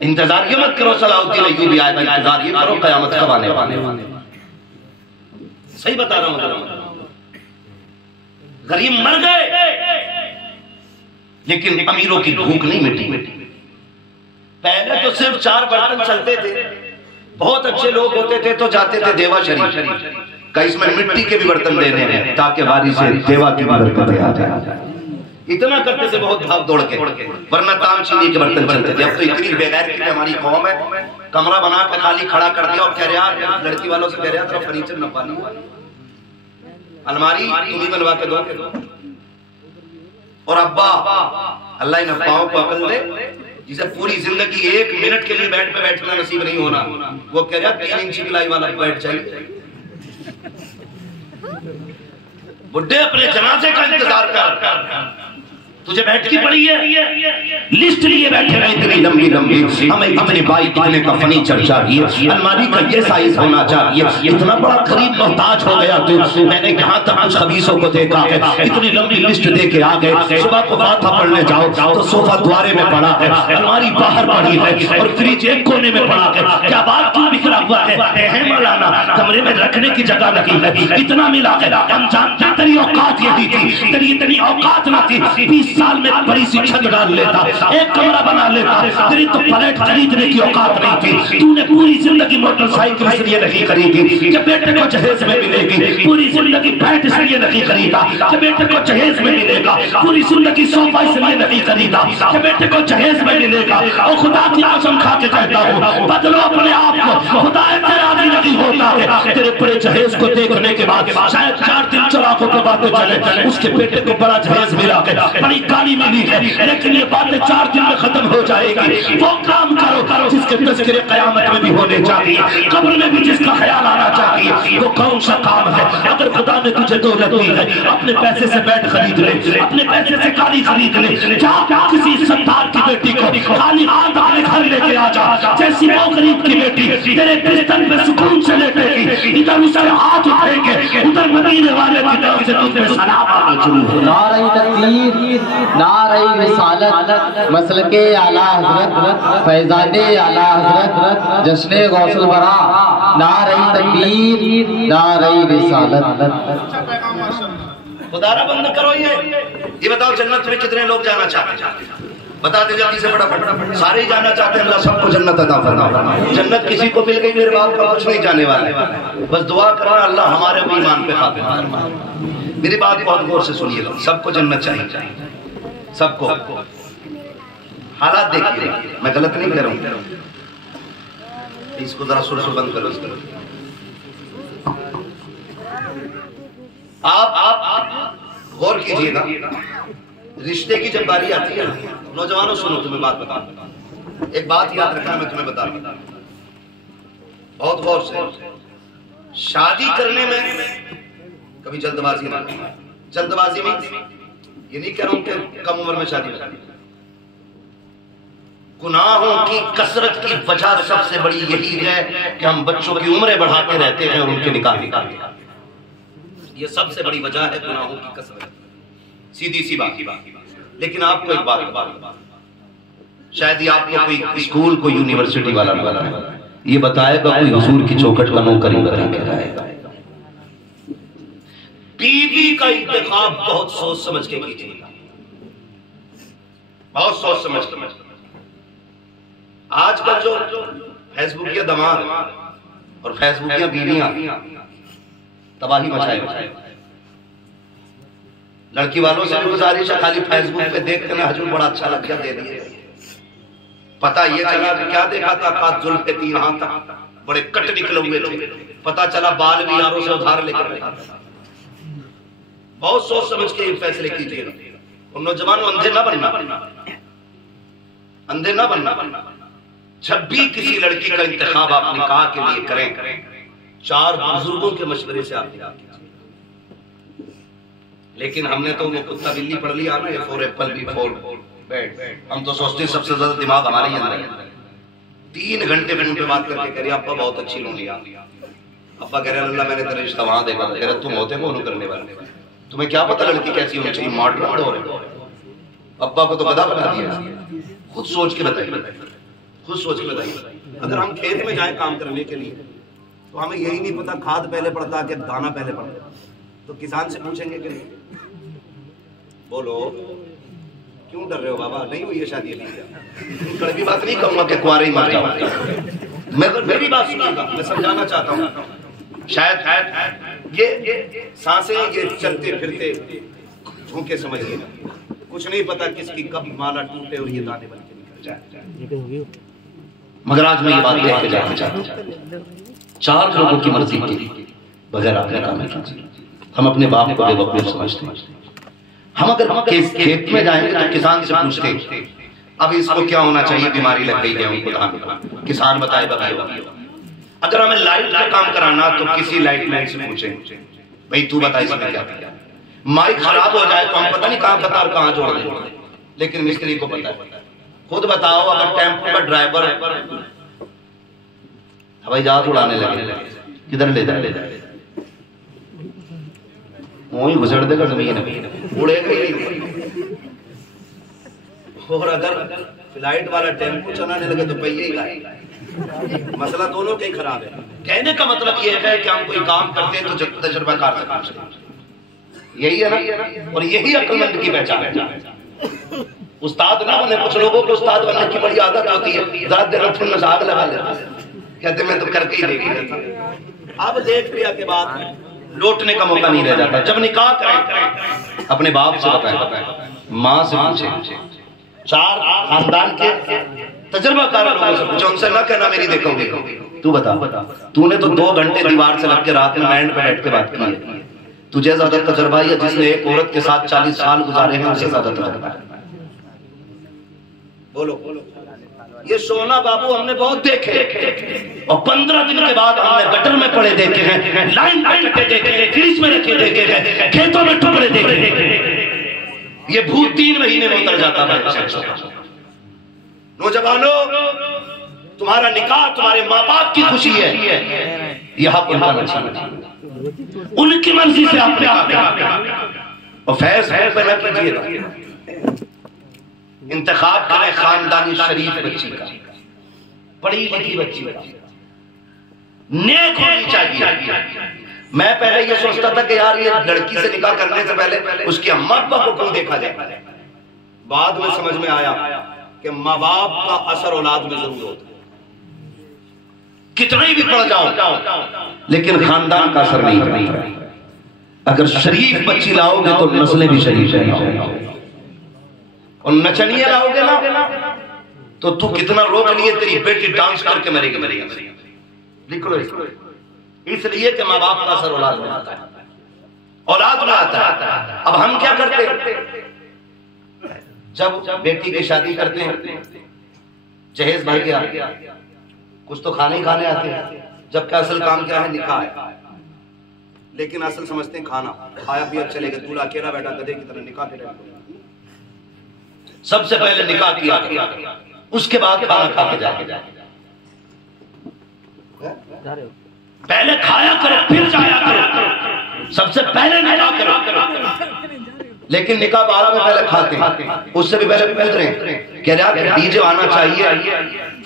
इंतजार ये मत करो सलाहुद्दीन अय्यूबी आए, इंतजार ये करो कयामत कब आने वाले। सही बता रहा हूं, गरीब मर गए लेकिन अमीरों की भूख नहीं मिटी। पहले तो सिर्फ 4 बर्तन चलते थे, बहुत अच्छे लोग होते थे तो जाते थे देवा शरीफ का, इसमें मिट्टी के भी बर्तन देने हैं ताकि बारी से देवा की बरकतें आ जाए। इतना करते थे बहुत भाग दौड़ के, वरना ताम चीनी के बर्तन चलते थे। अब तो इतनी बेगैरती की हमारी कौम है, कमरा बना के खाली खड़ा कर दिया और कह रहा लड़की वालों से कह रहा तेरा फर्नीचर न पानी, अलमारी तुम ही बनवा के दो। और अब्बा अल्लाह इन अब्बाओं को अकल दे जिसे पूरी जिंदगी 1 मिनट के लिए बेड पे बैठना नसीब नहीं होना, वो कह रहा 3 इंच प्लाई वाला बेड चाहिए। बुड्ढे अपने जनाजे का इंतजार कर, तुझे बैठकी पड़ी है, लिस्ट लिए बैठे रहे इतनी लंबी लंबी, हमें इतनी बाई कितने का फर्नीचर चाहिए, अलमारी का ये साइज होना चाहिए, इतना बड़ा गरीब मोहताज हो गया तू। मैंने यहाँ तक कुछ खबीसों को देखा है, इतनी लंबी लिस्ट दे के आ गए। सुबह को फातिहा पढ़ने जाओ तो सोफा द्वारे में पड़ा है, अलमारी बाहर पड़ी है और फ्रिज एक कोने में पड़ा है। क्या बात क्यों बिखरा हुआ है मौलाना? कमरे में रखने की जगह लगी है। इतना मिला के हम जानते तेरी औकात यही थी, तेरी इतनी औकात ना थी 20 साल में बड़ी सी छत डाल लेता, एक कमरा बना लेता। तेरी तो फ्लैट खरीदने की औकात नहीं थी। तूने पूरी जिंदगी मोटरसाइकिल इसलिए नहीं खरीदी कि बेटे को जहेज में मिलेगी, पूरी जिंदगी बैट इसलिए नहीं खरीदा कि बेटे को जहेज में मिलेगा, पूरी जिंदगी सोफा इसलिए नहीं खरीदा कि बेटे को जहेज में मिलेगा। और खुदा की कसम खा के कहता हूँ, बदलो अपने आप को, खुदा इतना राजी नहीं होता है। तेरे पूरे जहेज को देखने के बाद शायद 4 दिन चौराहों पे बातें चले, उसके बेटे को बड़ा जहेज मिला के बड़ी गाली मिली है, लेकिन ये बातें 4 दिन में खत्म हो जाएगी। वो काम करो जिसके तज़किरे क़यामत में भी होने चाहिए, कब्र में भी जिसका ख्याल आना चाहिए। वो कौन सा काम है? अगर खुदा ने तुझे दौलत दी है, अपने पैसे से बैट खरीद ले, अपने पैसे से गाड़ी खरीद ले, क्या किसी सरदार की बेटी को खाली हाथ अपने घर लेके आ जा, जैसी वो गरीब की बेटी तेरे बिस्तर पे सुकून से लेटेगी, इधर उसके हाथ उठेंगे, उधर मदीने वाले की तरफ से तुझ पे सलाम आना शुरू हो। नारे तकबीर, नारे रिसालत, मसलके आला हजरत, फैजाने आला हजरत, जश्ने गौसल बरा, नारे तकबीर, नारे रिसालत। खुदारा बंद करो ये बताओ जन्नत में कितने लोग जाना चाहते हैं? बता दे जल्दी से, फटाफट। सारे ही जाना चाहते हैं, अल्लाह सबको जन्नत अता फरमाए। जन्नत किसी को मिल गई मेरे बाप का कुछ नहीं जाने वाले, बस दुआ करना अल्लाह हमारे भी ईमान पे खातिर फरमाए। मेरी बात बहुत गौर से सुनिएगा, सबको जन्नत चाहिए, सबको। हालात देखिए, मैं गलत नहीं कर रहा हूँ, इसको जरा सुर बंद करो। आप गौर कीजिएगा, रिश्ते की जब बारी आती है ना, नौजवानों सुनो, तुम्हें बात बता, एक बात याद रखना, मैं तुम्हें बता रहा हूं बहुत गौर से। शादी करने में कभी जल्दबाजी ना, जल्दबाजी में ये नहीं कह रहा हूं कि कम उम्र में शादी कर। गुनाहों की कसरत की वजह सबसे बड़ी यही है कि हम बच्चों की उम्रें बढ़ाते रहते हैं और उनके निकाह निकालते हैं। ये सबसे बड़ी वजह है गुनाहों की कसरत, सीधी सी बात। लेकिन आपको एक बात, शायद ही आपको कोई स्कूल, कोई यूनिवर्सिटी वाला ये बताएगा, कोई हुजूर की चौखट का नौकरी बता के लाएगा। बीवी का इंतखाब बहुत सोच समझ के कीजिएगा, बहुत सोच समझ के। आजकल जो फेसबुकिया दमाद और फेसबुकिया बीवियां तबाही मचाए। लड़की वालों से भी गुजारिश है, खाली फेसबुक पे देख के ना हजूर बड़ा अच्छा लग गया, दे दिए। पता ये चला कि क्या देखा था, जुल्फ 3 हाथ तक बड़े कट निकले हुए थे, पता चला बाल भी यारों से उधार लेकर रखा। बहुत सोच समझ के फैसले कीजिएगा। और नौजवानों, अंधे ना बनना, अंधे ना बनना। जब भी किसी लड़की का इंतखाब आप निकाह के लिए करें, 4 बुजुर्गों के मशवरे से आप निकाह कीजिए। लेकिन हमने तो वो कुत्ता बिल्ली पढ़ लिया ना, for apple B for bad. हम तो सोचते हैं सबसे ज्यादा दिमाग हमारे ही अंदर है। 3 घंटे फोन पे बात करके कह रही अब्बा बहुत अच्छी लोनी आ। अब्बा कह रहे अल्लाह मैंने तेरा रिश्ता वहां देखा, कह रहे तुम होते कौन करने वाले, तुम्हें क्या पता लड़की कैसी होनी चाहिए, मॉडर्न हो रहे। अब्बा को तो गधा बना दिया। खुद सोच के बताइए, खुद सोच के बताइए। अगर हम खेत में जाएं काम करने के लिए तो हमें यही नहीं पता खाद पहले पड़ता कि दाना पहले पड़ता, तो किसान से पूछेंगे कि बोलो क्यों डर रहे हो बाबा, नहीं हुई है शादी अभी? कड़वी बात नहीं कहूंगा कि कुंवारे ही मर जाओ, मैं मेरी बात सुनिएगा, मैं समझाना चाहता हूँ। शायद ये सांसें ये चलते फिरते झोंके समझिएगा, कुछ नहीं पता किसकी कब माला टूटे और ये दाने बन के निकल जाए। मगर आज मैं ये बात देख के जाना चाहता हूँ, 4 लोगों की मर्जी के बगैर आपने काम नहीं कीजिए। हम अपने बाप को बेवकूफ समझते हैं। हम अगर खेत में जाएंगे तो किसान से पूछते अब इसको क्या होना चाहिए, बीमारी लग गई है उनको, किसान बताए बताए। अगर हमें लाइट का काम कराना तो किसी लाइट मैन से पूछे भाई तू बता इसमें क्या किया। माइक खराब हो जाए तो हम पता नहीं कहां कतार कहां जोड़ दें, लेकिन मिस्त्री को पता है। खुद बताओ अगर टेम्पो का ड्राइवर हवाई जहाज उड़ाने लगे, किधर ले जाए? वही घुसड़ देगा जमीन, उड़ेगा ही नहीं। और अगर फ्लाइट वाला टेम्पो चलाने लगे तो पहिए ही लाएगा। मसला दोनों के ही खराब है। कहने का मतलब ये है कि हम कोई काम करते हैं तो तजुर्बाकार से पूछते, यही है ना, और यही अक्लमंद की पहचान है। उस्ताद ना बने, कुछ लोगों को उस्ताद बनने की बड़ी आदत होती है, ज़्यादा देर में मजाक लगा लेते, कहते मैं तो करके ही देख लिया। अब देख लिया के बाद लौटने का मौका नहीं रह जाता। जब निकाह करें अपने बाप से बताएं, माँ से पूछें, 4 खानदान के तजुर्बाकार लोगों से पूछो, उनसे ना कहना मेरी देखोगे। तू बता, तूने तो 2 घंटे दीवार से लग के रात में बैंड पे बैठ के बात की, तुझे ज्यादा तजुर्बा है जिसने एक औरत के साथ 40 साल गुजारे हैं उससे ज्यादा तजुर्बा है? बोलो। ये सोना बाबू हमने बहुत देखे, और 15 दिन के बाद हमने गटर में पड़े देखे हैं, लाइन पे कटे देखे हैं, फ्रिज में रखे देखे हैं, खेतों में टुकड़े देखे हैं। ये भूत 3 महीने में उतर जाता है। नौजवानों, तुम्हारा निकाह तुम्हारे माँ बाप की खुशी है, यह हक उनका नहीं, उनकी मर्जी से आपने और फैज पैदा कीजिएगा। इंतखाब करें खानदानी शरीफ बच्ची का, पढ़ी लिखी बच्ची का, नेक होनी चाहिए। मैं पहले ये सोचता था कि यार ये लड़की से निकाह करने से पहले उसके अम्मा अब्बा को क्यों देखा जाए। बाद में समझ में आया कि माँ बाप का असर औलाद में जरूर होता है। कितना ही भी पढ़ जाओ लेकिन खानदान का असर नहीं होता। अगर शरीफ बच्ची लाओगे तो नस्लें भी शरीफ लाओगे, और नचनिया लाओगे ना तो तू कितना रोक लिए तेरी बेटी डांस करके मरेगी। लिख लो, इसलिए कि माँ बाप का असर औलाद में आता है, औलाद में आता है। अब हम क्या करते हैं, जब बेटी की शादी करते हैं, जहेज भर गया, कुछ तो खाने ही खाने आते हैं, जबकि असल काम क्या है, निकाह है। लेकिन असल समझते हैं खाना, खाया पिया चलेगा, तू अकेला बैठा गधे की तरह निकाह के। सबसे पहले निकाह किया, उसके बाद खाना खा के जाके पहले खाया करो फिर जाया करो, सबसे पहले निकाह करो। लेकिन निकाह बाद में पहले खाते हैं, उससे भी पहले पूछ रहे हैं कह रहे डीजे आना चाहिए,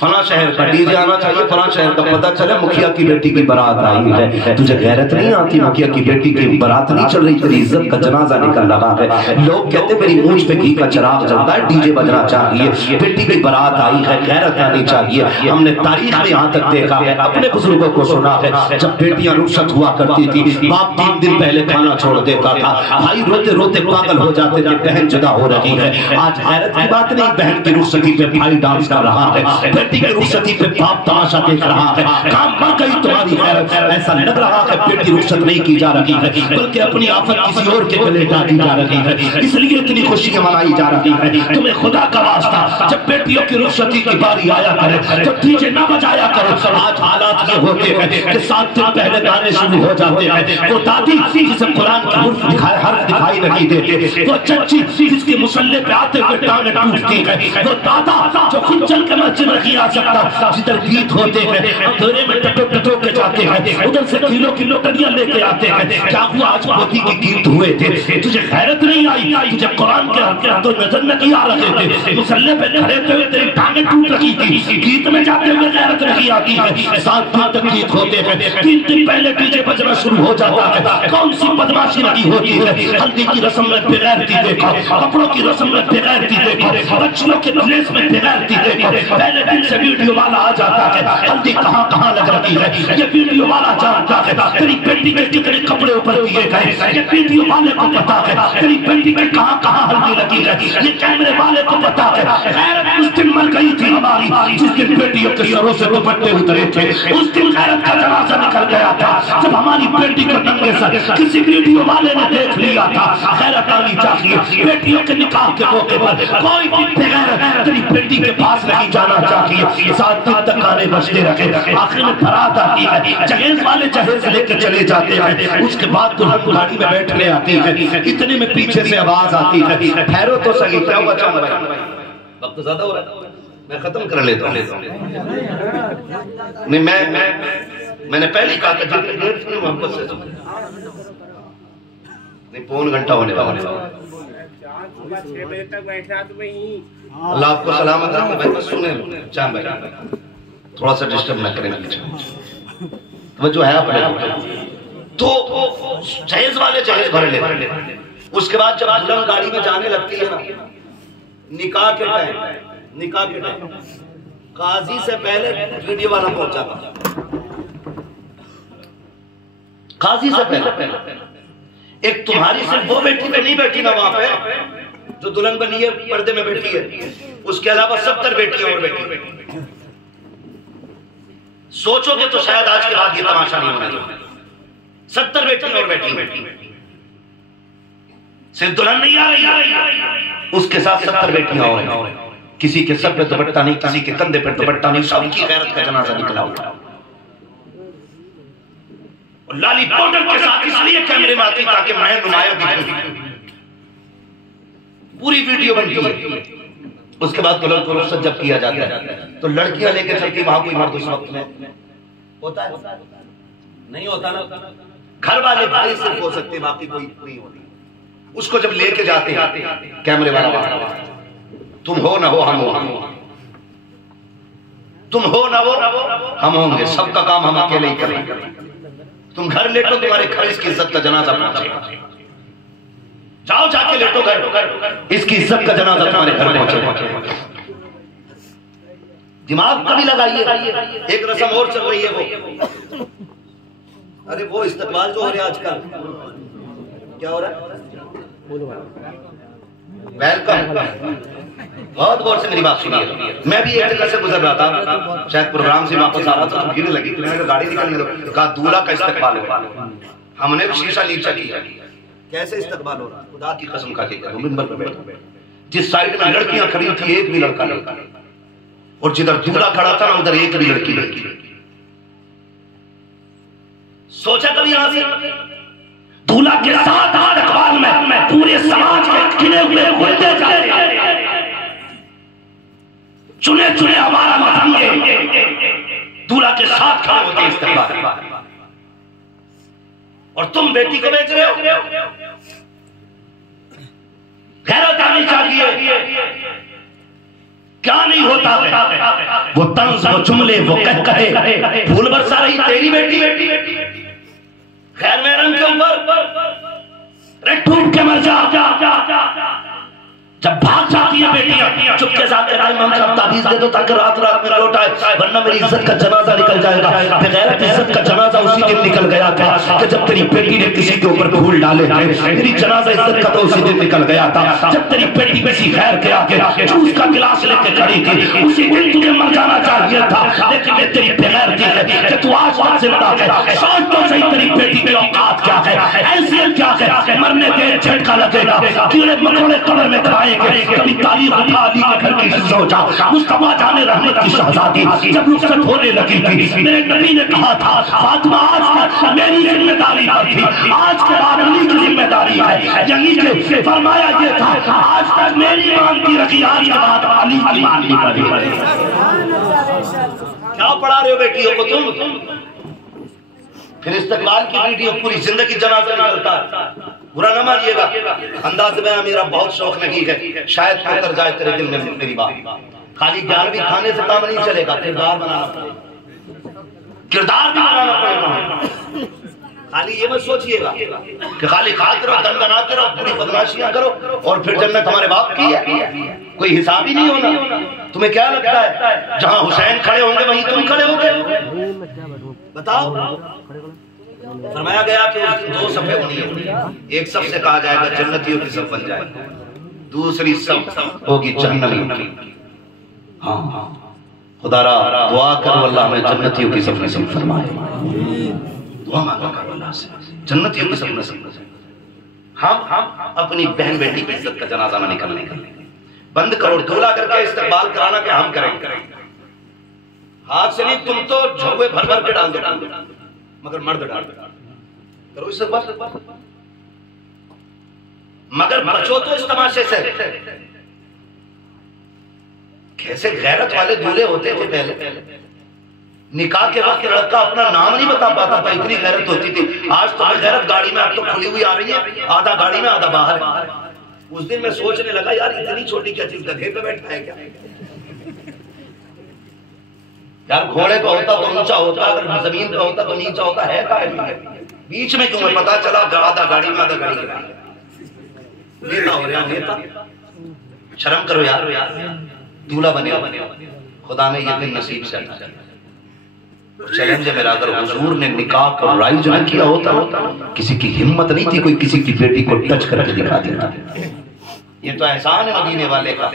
फला शहर का डीजे आना चाहिए, फला शहर का। पता चले मुखिया की बेटी की बारात आई है, तुझे गैरत नहीं आती? मुखिया की बेटी की बारात नहीं चल रही, तेरी इज्जत का जनाजा निकल रहा है। लोग कहते मेरी मूंछ पे घी का चिराग जलता है, डीजे बजना चाहिए, बेटी की बारात आई है, गैरत आनी चाहिए। हमने तारीख में यहाँ तक देखा है, अपने बुजुर्गों को सुना है, जब बेटियां रुखसत हुआ करती थी, बाप 3 दिन पहले खाना छोड़ देता था, भाई रोते रोते पागल हो जाते थे, बहन जुदा हो रही है। आज गैरत की बात नहीं, बहन की रुखसती पे भाई डांस कर रहा है, बेटी की रुखसती पे बाप तमाशा देख रहा है, काम मर गई तुम्हारी खैर, ऐसा लग रहा है बेटी रुखसत नहीं की जा रही है, बल्कि अपनी आफत किसी और के गले डाली जा रही है, इसलिए इतनी खुशियां मनाई जा रही है। तुम्हें खुदा का वास्ता, जब बेटियों की रुखसती की बारी आया करे, जब डीजे ना बजाया करो। आज हालात ये होते हैं कि 7 दिन पहले गाने शुरू हो जाते हैं। वो दादी जिसे कुरान की हर्फ दिखाई नहीं देते, वो चच्ची जिसके मुसल्ले पे आते हुए टांगें टूटती है, वो दादा जो खुद चल के मस्जिद नहीं आ सकता, जिधर गीत होते हैं अंधेरे में टटो के जाते हैं, उधर से किलो किलो कड़ियां लेके आते हैं। क्या हुआ आज मोदी के गीत हुए थे, तुझे खैरत नहीं आई, तुझे कुरान के हल्के तो नजर नहीं आ रहे थे, मुसल्ले पे खड़े हुए तेरी टांगें टूट रही थी, गीत में जाते हुए खैरत नहीं आती है। 7 दिन तक गीत होते हैं, 3 दिन पहले डीजे बजना शुरू हो जाता है। कौन सी बदमाशी नहीं होती है, हल्दी की रस्म में बेगैरती देखो, कपड़ों की रस्म में बेगैरती देखो, बच्चों के ड्रेस में बेगैरती देखो। पहले दिन से वीडियो वाला आ जाता है, हल्दी कहाँ कहाँ लग रही है ये वीडियो वाला जानता है, तेरी बेटी के कितने कपड़े ऊपर दिए गए ये वीडियो वाले को पता है, तेरी बेटी के कहाँ कहाँ हल्दी लगी है ये कैमरे वाले को पता है। गैरत उस दिन मर गई थी हमारी, जिस दिन बेटियों के सरों से दुपट्टे उतरे थे, उस दिन गैरत का जनाजा निकल गया था, जब हमारी बेटी को नंगे सर किसी वीडियो वाले ने देख लिया था। गैरत आनी चाहिए, बेटियों के निकाह के मौके पर कोई भी बगैर तेरी बेटी के पास नहीं जाना चाहिए। 7 दिन तक गाने बजते रहे, आखिर में बारात आती है, जहेज वाले जहेज लेके चले जाते हैं, उसके बाद दुल्हन गाड़ी में बैठने आती है, इतने में पीछे से आवाज आती है, ठहरो तो सही, क्या हुआ? वक्त ज्यादा हो रहा है, मैं खत्म कर लेता हूँ। नहीं मैंने पहले कहा था जितनी देर सुनो मोहब्बत से सुनो, नहीं पौन घंटा होने वाला है। 6 बजे तक बैठा तो वहीं। अल्लाह आपको सलामत रखे भाई, बस सुने चांद भाई, थोड़ा सा डिस्टर्ब ना करें तो जो है अपने तो जहेज वाले जहेज भर ले। उसके बाद जब दुल्हन गाड़ी में जाने लगती है ना, निकाह के टाइम काजी से पहले वीडियो वाला पहुंचा था, काजी से पहले। एक तुम्हारी सिर्फ वो बेटी पे नहीं बैठी ना वहां पे जो दुल्हन बनी है, पर्दे में बैठी है, उसके अलावा 70 बेटियां और बैठी। सोचोगे तो शायद आज के बाद ये तमाशा नहीं होना। 70 बेटियां और बैठी, सिर्फ दुल्हन नहीं आ रही, उसके साथ 70 बेटियां और, किसी के सर पे दुपट्टा नहीं, किसी के कंधे पे दुपट्टा नहीं, सबकी गैरत का जनाजा निकला हुआ। लाली पाउडर के साथ इसलिए कैमरे में आती ताकि मैं नुमाया दिखूं, पूरी वीडियो बनती है। उसके बाद दुल्हन को रुखसत जब किया जाता है तो लड़कियां लेके चलती, वहां कोई मर्द उस वक्त में होता है नहीं होता ना, घर वाले भाई सिर्फ हो सकते, बाकी कोई नहीं होती। उसको जब लेके जाते हैं कैमरे वाला, तुम हो ना हो हम हो, तुम हो ना हो हम होंगे, सबका काम हम अकेले ही करेंगे। तुम घर लेटो, तुम्हारे घर इसकी इज्जत का जनाजा पहुंचेगा। जाओ जाके लेटो घर, इसकी इज्जत का जनाजा तुम्हारे घर पहुंचेगा। दिमाग कभी लगाइए। एक रस्म और चल रही है, वो अरे वो इस्तकबाल जो हो रहा है आजकल, क्या हो रहा है? वेलकम। बहुत गौर से मेरी बात सुनिए। मैं भी एक जगह से गुजर रहा था, शायद प्रोग्राम से वापस आ रहा था, तो गिरने लगी, मैंने कहा गाड़ी निकालने दो, कहा दूल्हा का इस्तकबाल हो। हमने भी शीशा नीचा किया, कैसे इस्तकबाल हो रहा, खुदा की कसम खा के मिंबर पे बैठे, जिस साइड में लड़कियां खड़ी थी एक भी लड़का नहीं, और जिधर दूल्हा खड़ा था ना उधर एक भी लड़की। सोचा कभी यहां से दूल्हा के साथ इस्तकबाल में पूरे समाज के गिने हुए होते जाते, चुने चुने हमारा मतंगे दूल्हा के साथ खड़े होते इस्तकबाल, और तुम बेटी को बेच रहे हो। गैरत आनी चाहिए, क्या नहीं होता है? वो तंज, वो जुमले, वो कहे फूल बरसा रही तेरी बेटी, खैर में रंग के ऊपर ठूक के मर जा, जब भाग जा चाहती है बेटियां चुपके साथ इमाम साहब ताबीज दे दो ताकि रात रात में लौट आए, वरना मेरी इज्जत का जनाजा निकल जाएगा। बगैरत इज्जत का जनाजा उसी दिन निकल गया था कि जब तेरी बेटी ने किसी के ऊपर फूल डाले थे। मेरी जनाजा इज्जत का तो उसी दिन निकल गया था जब तेरी बेटी किसी खैर के आगे जूस का गिलास लेके खड़ी थी। उसी दिन तुझे मर जाना चाहिए था, लेकिन ये तेरी बेगैरती है कि तू आज तक जिंदा है। सोच तो सही तेरी बेटी की औकात क्या है, हैसियत क्या है। मरने के झटका लगेगा, कीड़े मकोड़े कब्र में खाएंगे। कभी तारीफ उठा अली के घर की सोचा, मुस्तफा जाने रहमत की शहजादी जब रुखसत होने लगी थी, मेरे नबी ने कहा था फातिमा आज तक मेरी जिम्मेदारी पर थी, आज के बाद अली की जिम्मेदारी है। यही के फरमाया ये था, आज तक मेरी मांगती रखी, आज के बाद अली की मांगनी पड़ी। क्या पढ़ा रहे हो बेटियों को तुम? फिर इस्तकबाल की वीडियो पूरी जिंदगी जनाजा निकलता है। बुरा न मानिएगा, अंदाज में मेरा बहुत शौक नहीं है, शायद उतर जाए तेरे दिल में मेरी बात। खाली ज्ञान भी खाने से काम नहीं चलेगा, किरदार बनाना पड़ेगा, किरदार भी बनाना पड़ेगा। खाली ये मत सोचिएगा कि खाली खाते रहो, दंदनाते रहो, पूरी बदमाशियां करो और फिर जन्नत तुम्हारे बाप की है, कोई हिसाब ही नहीं होना। तुम्हें क्या लगता है जहां हुसैन खड़े होंगे वहीं तुम खड़े होंगे? बताओ। फरमाया गया कि दो सफ़े होनी है, एक सफ से कहा जाएगा जन्नतियों की सफ बन जाएगा, दूसरी सफ होगी जहन्नमी। हाँ, खुदारा दुआ करो अल्लाह में जन्नतियों की सफ नसीब फरमाए। दुआ मांगा करो अल्लाह से जन्नतियों की सफ नसीब। हम अपनी बहन बेटी की इज्जत का जनाजा न निकलने बंद करो। दूल्हा करके इस्तकबाल कराना कि हम करेंगे, हाथ से नहीं, तुम तो झोंके भर भर के डाल दो, मगर मर्द डाल करो इस्तकबाल, मगर बचो तो इस तमाशे से। कैसे गैरत वाले दूल्हे होते थे पहले, निकाह के वक्त लड़का अपना नाम नहीं बता पाता था, इतनी गैरत होती थी। आज तो गैरत गाड़ी में अब तो खुली हुई आ रही है, आधा गाड़ी में आधा बाहर है। उस दिन मैं सोचने लगा यार इतनी छोटी क्या चीज, गधे पे बैठा है क्या यार? घोड़े पे होता तो ऊंचा होता, अगर जमीन पे होता तो नीचा होता है का बीच में क्यों? पता चला आधा गाड़ी में आधा गाड़ी में। नेता हो रहा नेता, शर्म करो यार, दूल्हा बने खुदा ने ये दिन नसीब से चैलेंज है मेरा। अगर हुजूर ने निकाह को राइज न किया होता, किसी की हिम्मत नहीं थी कोई किसी की बेटी को टच करके दिखा देता। ये तो एहसान है मदीने वाले का,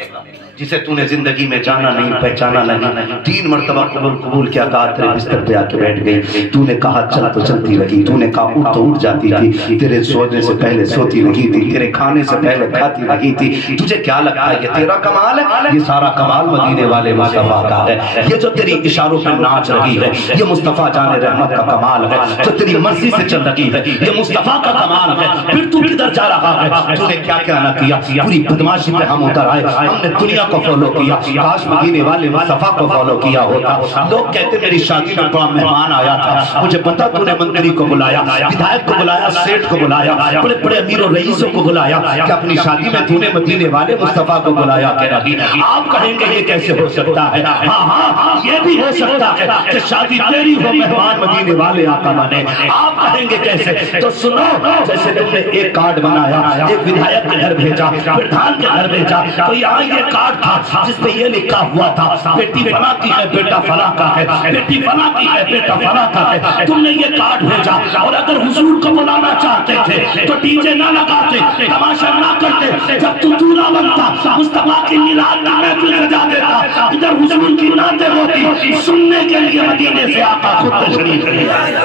जिसे तूने जिंदगी में जाना नहीं, पहचाना नहीं। 3 मरतबा कबूल क्या कहा, तेरे बिस्तर पे आके बैठ गई। तूने कहा चल तो चलती लगी, तूने कहा उठ तो उठ जाती थी, तेरे सोने से पहले सोती लगी थी, तेरे खाने से पहले खाती लगी थी। तुझे क्या लगता है ये तेरा कमाल है? ये सारा कमाल मदीने वाले मुस्तफा का है। ये जो तेरी इशारों पे नाच रही है, ये मुस्तफा जाने रहमत का कमाल है। जो तेरी मर्जी से चल रही है, ये मुस्तफा का कमाल है। फिर तू किधर जा रहा है? तूने क्या क्या ना किया, पूरी बदमाशी पे हम उतर आए, हमने दुनिया को फॉलो किया। काश मदीने वाले मुस्तफा को फॉलो किया होता। लोग कहते मेरी शादी में बड़ा मेहमान आया था, मुझे पता तूने मंत्री को बुलाया, विधायक को बुलाया, सेठ को बुलाया, बड़े बड़े अमीरों रईसों को बुलाया, कि अपनी शादी में तूने मदीने वाले मुस्तफा को बुलाया कह रही। आप कहेंगे ये कैसे हो सकता है? हाँ, ये भी हो सकता है कि शादी तेरी हो, मेहमान मदीने वाले आका बने। आप कहेंगे कैसे? तो सुनो, जैसे तुमने एक कार्ड बनाया, एक विधायक के घर भेजा, प्रधान के घर भेजा, तो यहाँ ये कार्ड था जिसपे ये लिखा हुआ था बेटी फला की है, बेटा फला का है, बेटी फला की है, बेटा फला का है। तुमने ये कार्ड भेजा, और अगर हुजूर को बुलाना चाहते थे तो डीजे ना लगाते, तमाशा ना करते। जब तू दूल्हा बनता, मुस्तफा की मिलाद की महफिल सजा देता, इधर हुजूर की नाते होती, सुनने के लिए मदीने से आका खुद तशरीफ ले आया।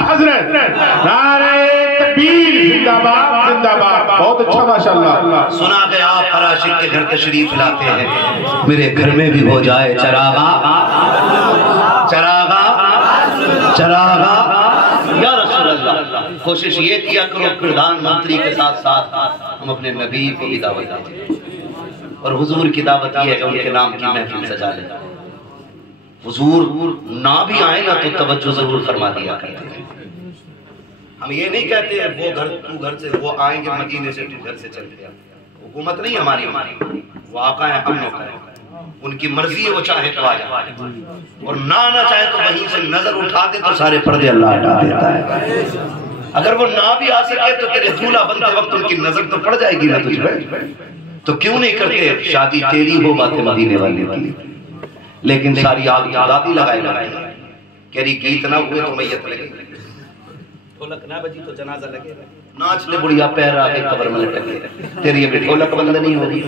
हजरत नारे तकबीर, जिंदाबाद जिंदाबाद। बहुत अच्छा माशाल्लाह। सुना के आप हर आशिक के घर तशरीफ लाते हैं, मेरे घर में भी हो जाए चरागा चरागा चरागा या रसूल अल्लाह। कोशिश ये किया करो प्रधानमंत्री के साथ साथ हम अपने नबी को भी दावत दें, और हुजूर की दावत ये है उनके नाम की महफिल सजा लें। हुजूर ना भी आए ना तो तवज्जो जरूर फरमा दिया करते हैं। हम ये नहीं कहते वो घर तू घर से, वो आएंगे मदीने से तू घर से चल गया। हुकूमत नहीं हमारी, वो आका है, हम लोग हैं। उनकी मर्जी है, वो चाहे तो आ जाए और ना आना चाहे तो वहीं से नजर उठा दे तो सारे पर्दे अल्लाह हटा देता है। अगर वो ना भी आ सके तो तेरे दूल्हा बनते वक्त उनकी नजर तो पड़ जाएगी ना तुझ पे। तो क्यों नहीं करते शादी तेरी हो बातें मदीने वाले की, लेकिन सारी आग दादी लगाए कह रही गीत ना हुए तो मैयत लगे, ढोलक ना बजी तो जनाजा लगे, नाच ले बुढ़िया पैर आगे कब्र में लटके, तेरी अभी ढोलक बंद नहीं होगी।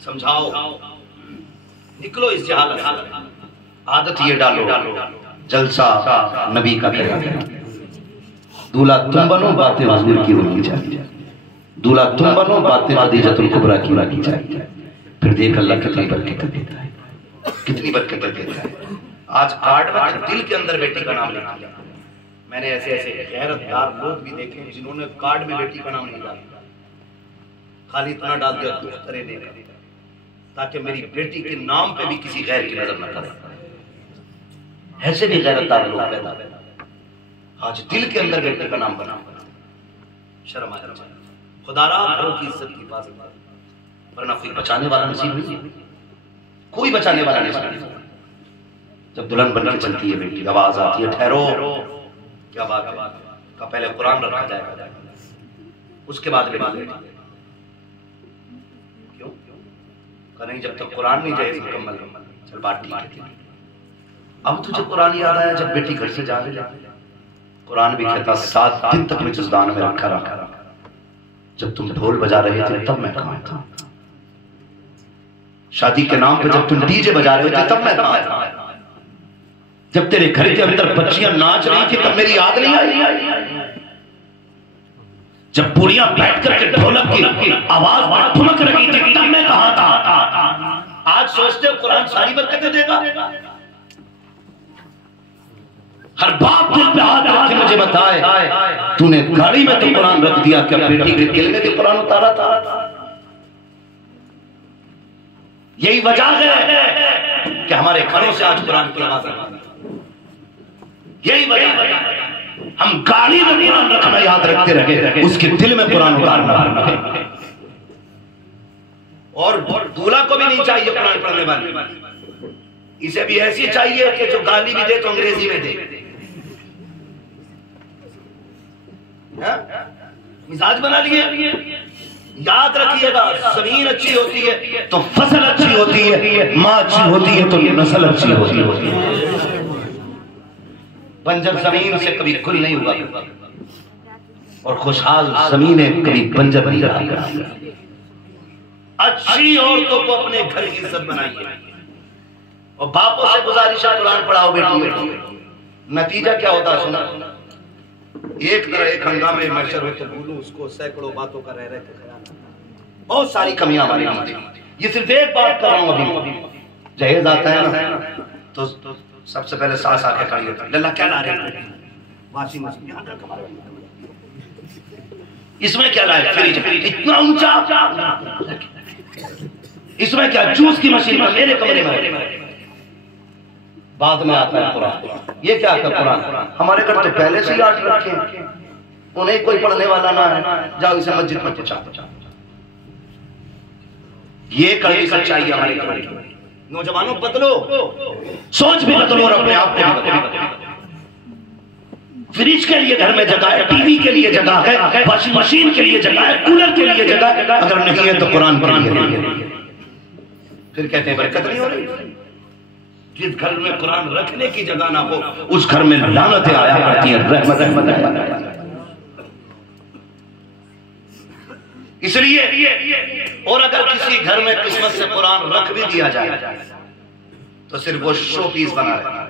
समझाओ, निकलो इस जहालत, आदत ये डालो जलसा नबी का करें। दूल्हा तुम बनो, बातें हुजूर की होनी चाहिए। दूल्हा तुम बनो, बातें खदीजतुल कुबरा की चाहिए। फिर देख अल्लाह कितनी बरकत देता है, कितनी बरकत देता है। आज कार्ड में दिल के अंदर बेटी का नाम लिखा गया। मैंने ऐसे ऐसे गैरतदार लोग भी देखे जिन्होंने कार्ड में बेटी का नाम नहीं डाला, खाली इतना डाल दिया दुख्तरे ने, ताकि मेरी बेटी के नाम पे भी किसी गैर की नजर न करे। ऐसे भी गैरतदार लोग पैदा, आज दिल के अंदर बेटी का नाम बना, शर्म आ जाए। खुदारा घरों की इज्जत की बात, वरना कोई बचाने वाला नसीब नहीं, कोई बचाने वाला नहीं। जब दुल्हन बनकर चलती है बेटी, आवाज आती है ठहरो, क्या बात है, का पहले कुरान रखा जाएगा, उसके बाद बेटी। क्यों का नहीं, जब तक कुरान नहीं जाए मुकम्मल। चल बात ठीक है। अब तुझे कुरान याद आया जब बेटी घर से जा रही, कुरान भी कहता 7 दिन तक मैं जज़दान में रखा। जब तुम ढोल बजा रहे थे तब मैं कहां था, शादी के नाम पे जब तुम डीजे बजा रहे थे तब मैं कहां था, जब तेरे घर के अंदर बच्चियां नाच रही थी तब मेरी याद नहीं आई, जब बुढ़ियां बैठ करके ढोलक की आवाज में ठुमक रही थी तब मैं कहां था। आज सोचते हो कुरान सारी बरकतें देगा। हर बाप दिल पे हाथ रख के मुझे बताए, तूने गाड़ी में तो कुरान रख दिया, क्या बेटी के दिल में भी कुरान उतारा था? यही वजह है कि हमारे घरों से आज कुरान की आवाज आती है। यही वजह है हम गाड़ी में कुरान रखना याद रखते रहे, उसके दिल में कुरान उतारना। और दूल्हा को भी नहीं चाहिए कुरान पढ़ने वाली, इसे भी ऐसी चाहिए कि जो गाली भी दे तो अंग्रेजी में दे। मिजाज बना लिए। याद रखिएगा, जमीन अच्छी होती है तो फसल अच्छी होती है, माँ अच्छी होती है तो नस्ल अच्छी होती है। बंजर जमीन से कभी गुल नहीं हुआ और खुशहाल जमीनें कभी बंजर नहीं रहा। अच्छी औरतों को अपने घर की इज्जत बनाइए और बापों से गुजारिश है कुरान पढ़ाओ बेटी। नतीजा क्या होता है सुना, एक तरह एक हंगामे मशर हो तो बोलूं उसको सैकड़ों बातों का रह रहे थे ख्याल, बहुत सारी कमियां हमारी होती। ये सिर्फ एक बात कर रहा हूं, अभी जहेज आता है ना तो सबसे पहले सास आके खड़ी होती है, लल्ला क्या ला रहे हैं, वाशिंग मशीन, इसमें क्या लाए, फ्रिज इतना ऊंचा, इसमें क्या जूस की मशीन मेरे कमरे में। बाद में आता है कुरान, ये क्या आता है कुरान, हमारे घर तो पहले से ही आठ रखे, उन्हें कोई पढ़ने वाला ना है, जाओ इसे मस्जिद में पहुंचा। ये कड़ी सच्चाई है हमारे घर की। नौजवानों बदलो, सोच भी बदलो और अपने आप को भी बदलो। फ्रिज के लिए घर में जगह है, टीवी के लिए जगह है, वॉशिंग मशीन के लिए जगह है, कूलर के लिए जगह है, अगर नहीं है तो कुरान के लिए। फिर कहते हैं बरकत नहीं हो रही। जिस घर में कुरान रखने की जगह ना हो उस घर में लानतें आया करती हैं, रहमत। इसलिए और अगर किसी घर में किस्मत से कुरान रख भी दिया जाए तो सिर्फ वो शो पीस बना है।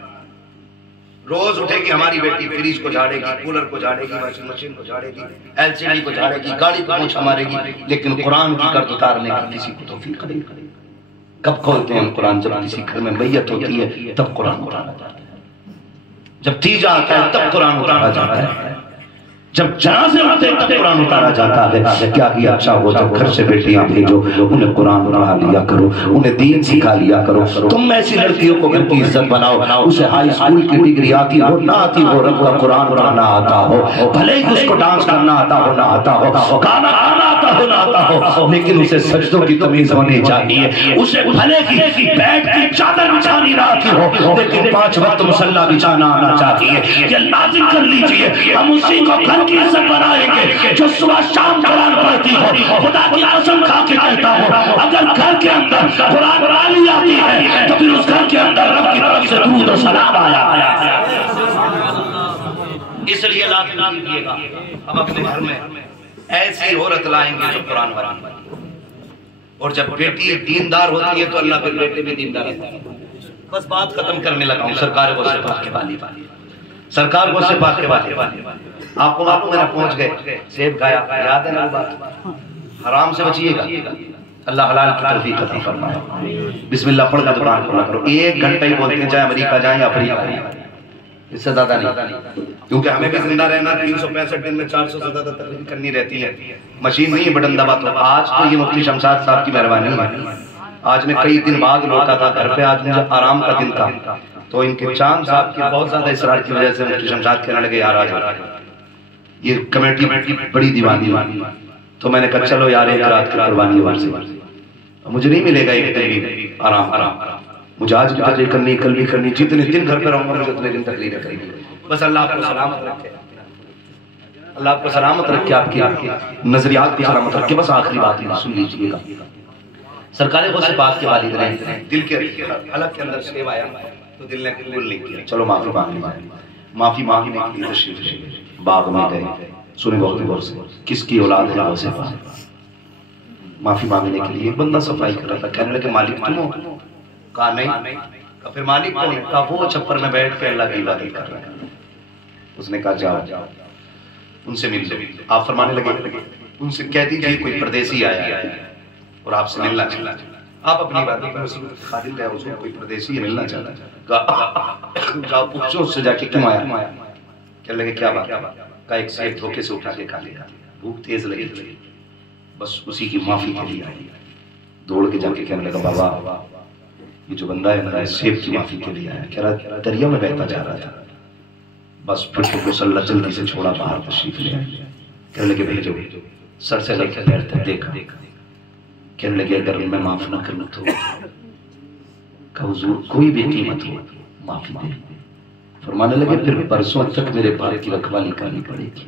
रोज उठेगी हमारी बेटी, फ्रिज को झाड़ेगी, कूलर को झाड़ेगी, वॉशिंग मशीन को झाड़ेगी, एलसीडी को झाड़ेगी, गाड़ी को पोंछा मारेगी, लेकिन कुरान की कर्ज उतारने की किसी को तौफीक नहीं। कब खोलते हैं कुरान, जब किसी घर में मैयत होती है तब कुरान उतारा जाता है, जब तीजा आता है तब कुरान उतारा जाता है, जब जनाजे होते हैं तब कुरान उतारा जाता है। क्या ही अच्छा हो जब घर से बेटियां भेजो, उन्हें कुरान पढ़ा लिया करो, उन्हें दीन सिखा लिया करो। तुम ऐसी लड़कियों को घर की इज्जत बनाओ, उसे हाई स्कूल की डिग्री आती हो ना आती हो, रब का कुरान पढ़ना आता हो, भले ही उसको डांस करना आता हो ना आता हो, गाना गाना आता हो ना आता हो, लेकिन उसे सजदों की तमीज होनी चाहिए। उसे भले की बैठ की चादर बिछानी ना आती हो, लेकिन 5 वक्त मुसल्ला बिछाना आना चाहिए। ये लाजिम कर लीजिए, हम उसी को घर की इज्जत बनाएंगे जो सुबह शाम कुरान पढ़ती हो। खुदा की कसम खा के कहता हूँ, अगर घर के अंदर कुरान वाली आती है तो फिर उस घर के अंदर रब की तरफ से दुरूद और सलाम आया। इसलिए लाजिम कीजिएगा, अब अपने घर में ऐसी औरत लाएंगे जो कुरान वाली, और जब बेटी दीनदार होती है तो अल्लाह फिर बेटे भी दीनदार होता है। बस बात खत्म करने लगा हूँ। सरकार को से पाक के वाली, सरकार को से पाक के वाली, आपको मालूम है ना, पहुंच गए सेब खाया, याद है ना वो बात, हराम से बचिएगा, अल्लाह हलाल की तौफीक अता फरमाए। बिस्मिल्लाह पढ़ कर दुकान खोला करो। 1 घंटा ही बोलते हैं, चाहे अमेरिका जाए या अफ्रीका जाए, इससे ज्यादा नहीं, क्योंकि हमें भी जिंदा रहना 365 दिन में 400 से ज्यादा तकलीफ करनी रहती है। मशीन नहीं है बटन दबा तो। आज तो ये मुफ्ती शमशाद साहब की मेहरबानी है, आज मैं कई दिन बाद लौटा था घर पे, आज मुझे आराम का दिन था, तो इनके चांद साहब की बहुत ज्यादा इसरार की वजह से मुफ्ती शमशाद कहने लगे यार आज ये कमेटी बड़ी दीवानी, तो मैंने कहा चलो यार एक रात की कुर्बानी हो, मुझे नहीं मिलेगा एक दिन भी आराम, मुझे आज भी तकलीफ करनी, कल भी करनी, जितने दिन घर पे रहूंगा मुझे उतने दिन तकलीफ करेंगे। बस अल्लाह आपको सलामत रखे, अल्लाह आपको सलामत रखे, आपकी नजरियात को सलामत रखे। बस आखिरी बात सुन लीजिएगा, सरकार को से बात के वालिद रहे, दिल के हलक के अंदर शेव आया तो दिल ने कबूल नहीं किया, चलो माफी मांगने के लिए तशरीफ ले बाग में गए। सुने बहुत गौर से, किसकी औलाद है से माफी मांगने के लिए एक बंदा सफाई कर रहा था, कहने लगे मालिक तुम हो? कहा नहीं। फिर मालिक कौन? कहा वो छप्पर में बैठ के अल्लाह की इबादत कर रहा है। उसने कहा जाओ उनसे मिल लो। आप फरमाने लगे उनसे कह दीजिए कोई परदेसी आया और आपसे मिलना चाहता है, आप अपनी बात खादिम गए, उसको कोई परदेसी मिलना चाहता है, जाओ पूछो उससे जाके क्यों आया। कहने लगे क्या बात? का एक सेब धोखे से उठा के खा लिया, भूख तेज लगी, बस उसी की माफी के लिए आई। दौड़ के जाके कहने लगा बाबा ये जो बंदा है ना सेब की माफी के लिए आया, कह रहा दरिया में बहता जा रहा था, बस फिर तो मुसल्ला जल्दी से छोड़ा, बाहर तशरीफ ले आए। कहने लगे भेजो, सर से लेकर पैर तक देखा। कहने लगे अगर मैं माफ ना करूं तो का हुजूर कोई भी कीमत हो माफी दे। फरमाने लगे फिर परसों तक मेरे बाल की रखवाली करनी पड़ेगी।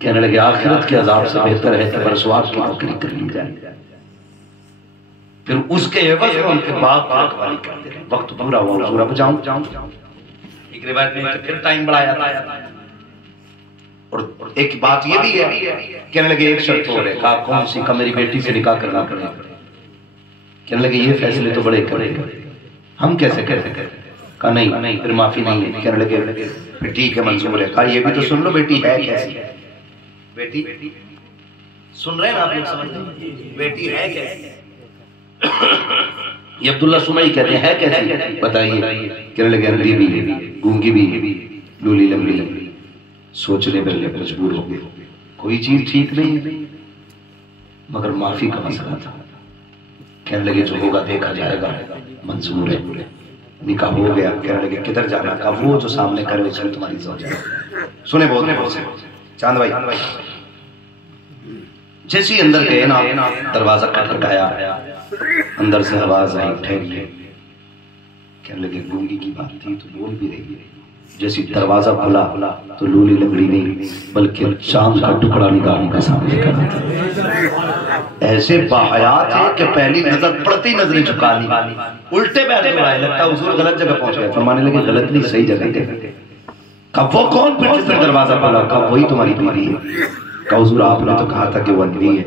कहने लगे आखिरत के अजाब से बेहतर है कि परसों आपकी नौकरी कर ली जाए। फिर उसके एवज में उनके बाप की रखवाली करते रहे। वक्त पूरा हुआ, हुजूर अब जाऊं। एक रिवायत में फिर टाइम बढ़ाया था। और एक बात ये भी है, कहने लगे एक शर्त हो रही, कहा कौन सी? का मेरी बेटी से निकाह करना पड़ेगा। कहने लगे ये फैसले तो बड़े करेगा, हम कैसे करें? कहा नहीं फिर माफी नहीं है। कहने लगे फिर ठीक है मंजूर है। कहा ये भी तो सुन लो बेटी है कैसी? बेटी सुन रहे हैं ना आप लोग, समझ रहे? बेटी है कैसी? ये अब्दुल्ला सुमई कहते हैं कैसी बताइए? कहने लगे अंधी भी, गूंगी भी, लूली लंबी, सोचने पर मजबूर हो गए, कोई चीज ठीक नहीं मगर माफी का मसला था। कहने लगे जो होगा देखा जाएगा, मंजूर है, निकाह हो गया। कहने लगे किधर जाना? कहा वो जो सामने करे उसमें तुम्हारी सोच है। सुने बहुत चांद भाई, जैसे ही अंदर गए ना, दरवाजा खटखटाया, अंदर से आवाज आई ठहरिए। कहने लगे गूंगी की बात थी तो बोल भी रही है। जैसे दरवाजा खुला तो लूली लंगड़ी नहीं बल्कि चांद का टुकड़ा निकालने का सामने करा था। ऐसे बाहयात है कि पहली नजर पड़ती नजरें झुका ली, उल्टे पैर लगाए, लगता हुजूर गलत जगह पहुंच गए। फरमाने लगे गलत नहीं सही जगह गए। कब वो कौन पीछे से दरवाजा खोला? कब वही तुम्हारी बीवी है। कहा हुजूर आपने तो कहा था कि वो अंधी है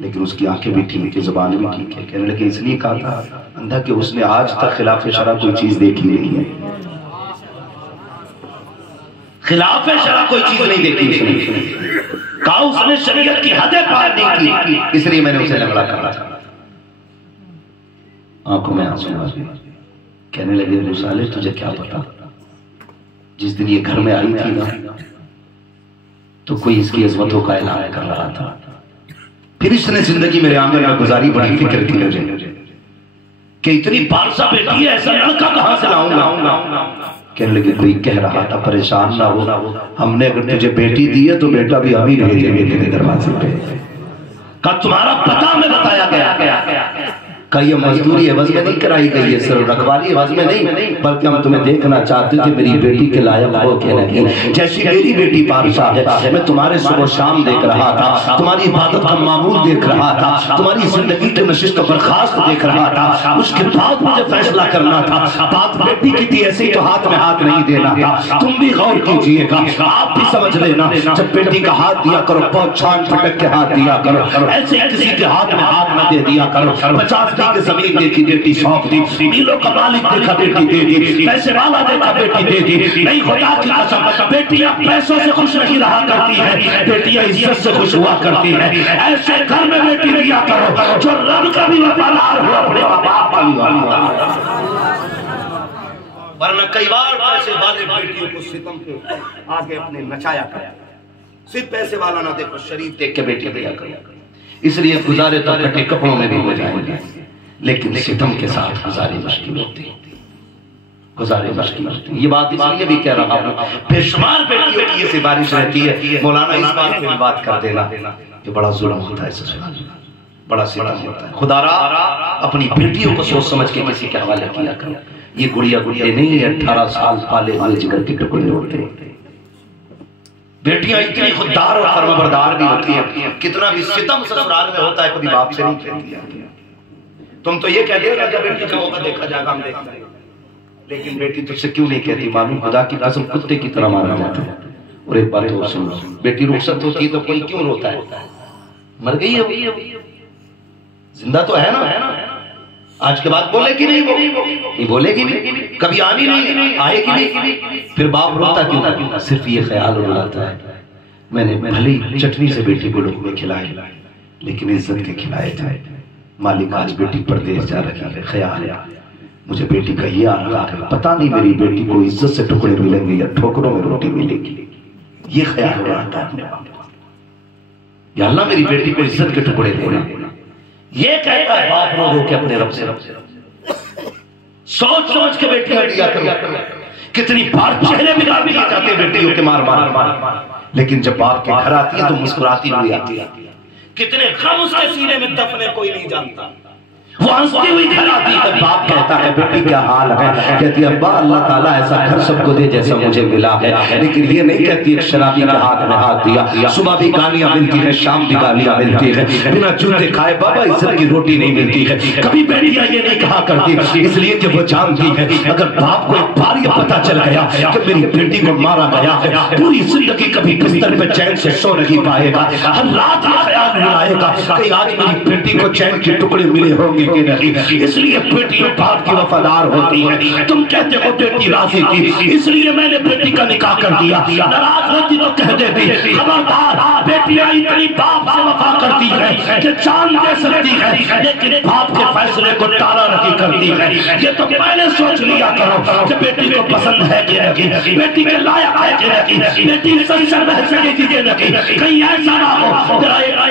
लेकिन उसकी आंखें भी ठीक है, जुबान भी ठीक है। कहने लगे इसलिए कहा था अंधा कि उसने आज तक खिलाफ शरा कोई चीज देखी नहीं है, खिलाफ शरा कोई चीज नहीं देखी उसने। कहा उसने शरीयत की हदें पार नहीं की, इसलिए मैंने उसे लंगड़ा कहा था। आंखों में आंसू आ गए। कहने लगे मुसाले तुझे क्या पता, जिस दिन ये घर में आई थी ना तो कोई इसकी अजमतों का ऐलान कर रहा था, फिर इसने जिंदगी मेरे आंगन में गुजारी, बड़ी फिक्र थी मुझे कि इतनी पारसा बेटी है, ऐसा लड़का कहां से लाऊंगा। कहने लगी कोई कह रहा था परेशान ना हो, हमने अगर तुझे बेटी दी है तो बेटा भी हम ही भेजेंगे तेरे दरवाजे पे। का तुम्हारा पता हमें बताया गया का ये मजदूरी एवज में नहीं कराई गई है, सिर्फ रखवाली एवज में नहीं, बल्कि हम तुम्हें देखना चाहते थे मेरी बेटी के लायक हो के नहीं। जैसी मेरी बेटी पारसा है, मैं तुम्हारे सुबह शाम देख रहा था, तुम्हारी इबादत का मामूल देख रहा था, तुम्हारी जिंदगी के नशिस्त बर्खास्त देख रहा था, उसके बाद मुझे फैसला करना था। बात बेटी की थी, ऐसे ही तो हाथ में हाथ नहीं देना था। तुम भी गौर कीजिएगा, आप भी समझ लेना, जब बेटी का हाथ दिया करो बहुत छान फटक के हाथ दिया करो, ऐसे किसी के हाथ में हाथ न दे दिया करो। 50 की जमीन देखी बेटी सौंप दी, मीलों का मालिक देखा बेटी दे दी, पैसे वाला देखा बेटी दे दी। नहीं खुदा की कसम, बेटियां पैसों से खुश नहीं रहा करती है, बेटियां इज्जत से खुश हुआ करती है। ऐसे घर में बेटी दिया करो जो रब का भी वफादार हो, अपने बाप का भी वफादार। वरना कई बार पैसे वाले बेटियों को सितम के आगे अपने नचाया कर, सिर्फ पैसे वाला ना देखो शरीफ देख के बेटी दिया करो। इसलिए गुजारे तो कटे कपड़ों में भी हो जाएंगे, लेकिन सितम के साथ गुजारे मुश्किल होती है, गुजारे मुश्किल होती है। ये बात इसलिए भी कह रहा हूँ, बेशुमार बेटियों की ये सिफारिश रहती है, मौलाना इस बात पे बात कर देना कि बड़ा जुल्म होता है ससुराल में, बड़ा सितम होता है। खुदारा अपनी बेटियों को सोच समझ के किसी के हवाले किया करो। ये गुड़िया गुड़िया नहीं है, 18 साल पाले वाले जिगर के टुकड़े होते हैं। बेटियां इतनी खुददार और फर्माबरदार भी होती हैं, कितना भी सितम ससुराल में होता है कभी बाप से नहीं कहती। तुम तो ये कहते हो राजा बेटी का होगा देखा जाएगा, हम देखेंगे, लेकिन बेटी तुझसे क्यों नहीं कहती? मालूम खुदा की कसम कुत्ते की तरह मारा जाता है। और एक बात और सुन, बेटी रुखसत होती है तो कोई क्यों रोता है? मर गई है, जिंदा तो है ना, आज के बाद बोलेगी नहीं, बोलेगी नहीं, कभी आनी नहीं, आएगी नहीं, फिर बाप रोता क्यों? सिर्फ ये ख्याल उड़ाता है मैंने भले ही चटनी से बेटी को लुकमे खिलाए, लेकिन इज्जत के खिलाए थे। मालिक आज बेटी परदेश जा रही है, ख्याल है मुझे बेटी का ये आ रहा है, पता नहीं मेरी बेटी को इज्जत से टुकड़े मिलेंगे या ठोकरों में रोटी मिलेगी। ये ख्याल उड़ाता है, या अल्लाह मेरी बेटी को इज्जत के टुकड़े देना। ये कहता है बाप रो रो के अपने रब से, सोच सोच के बेटियां दिया करो। कितनी बार चेहरे बिगाड़ दिए जाते हैं बेटियों के मार मार, लेकिन जब बाप के घर आती है तो मुस्कुराती हुई आती है। कितने गम उसके सीने में दफने कोई नहीं जानता, वो हंसती हुई घर आती है। बाप कहता है बेटी क्या हाल है? कहती है अब्बा अल्लाह ताला ऐसा घर सबको दे जैसा मुझे मिला है। लेकिन ये नहीं कहती एक शराबी के हाथ में हाथ दिया, सुबह भी गालियां मिलती है, शाम भी गालियां मिलती है, बिना जूते खाए बाबा इज्जत की रोटी नहीं मिलती है। कभी बेटियां ये नहीं कहा करती, इसलिए कि वो जानती है अगर बाप को एक बार ये पता चल गया कि मेरी बेटी को मारा गया है, पूरी जिंदगी कभी बिस्तर पे चैन से सो नहीं पाएगा। हर रात ये ख्याल आएगा कि आज मेरी बेटी को चैन के टुकड़े मिले होंगे कि नहीं। इसलिए बेटी बाप की वफादार होती है। तुम कहते हो बेटी राजी थी इसलिए मैंने बेटी का निकाह कर दिया, नाराज होती तो कह देती खबरदार, बेटियां इतनी बाप से वफा करती है कि जान दे सकती है, लेकिन बाप के फैसले को टाला नहीं करती है। ये तो पहले सोच लिया करो कि बेटी को पसंद है कि नहीं, बेटी के लायक है कि नहीं, बेटी संसार रह सकेगी कि नहीं। कहीं ऐसा ना हो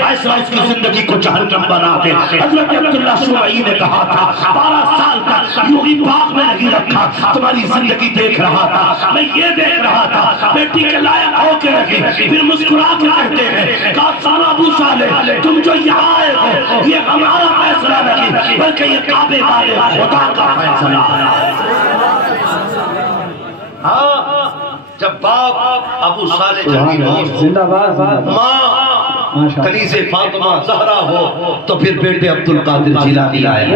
ऐसा उसकी जिंदगी को जहन्नम बना दे। हजरत अब्दुल्लाह शुआई ने कहा था 12 साल तक यूं ही बाग में नहीं रखा, तुम्हारी जिंदगी देख रहा था, मैं ये देख रहा था बेटी के लायक हो के रखी। फिर मुस्कुरा के कहते हैं काफाना अबू साले तुम जो यहाँ आए हो ये हमारा फैसला नहीं बल्कि ये काबे वाले खुदा का फैसला है। जब बाप अबू साले जिंदाबाद माँ कनीज़े फातिमा ज़हरा हो तो फिर बेटे अब्दुल कादिर जिलानी आया,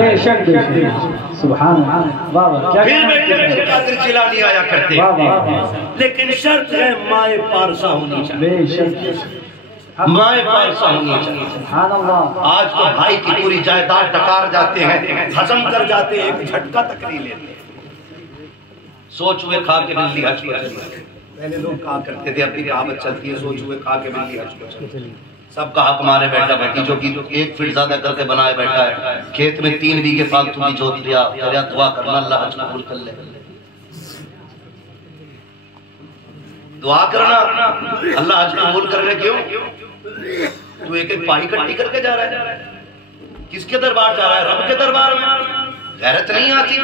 सुभान अल्लाह, फिर बेटे अब्दुल कादिर जिलानी आया करते, लेकिन शर्त है माए पारसा होनी चाहिए, माए पारसा होनी चाहिए। आज तो भाई की पूरी जायदाद डकार जाते हैं, हजम कर जाते हैं, एक झटका तक नहीं लेते। सोच हुए खा के बिल्ली हज पर चली, पहले लोग कहा करते थे, अपनी कहावत चलती है सोच हुए खा के बिल्ली हज पर चली। सबका हक मारे बैठा भतीजों की 1 फीट ज्यादा करके बनाए बैठा है, खेत में 3 बीघे फालतू की जोत दिया, दुआ करना अल्लाह हज कबूल कर ले, दुआ करना अल्लाह हज कबूल कर ले। क्यों तू एक एक पाही इकट्ठी करके जा रहा है? किसके दरबार जा रहा है? रब के दरबार में। गैरत नहीं आती?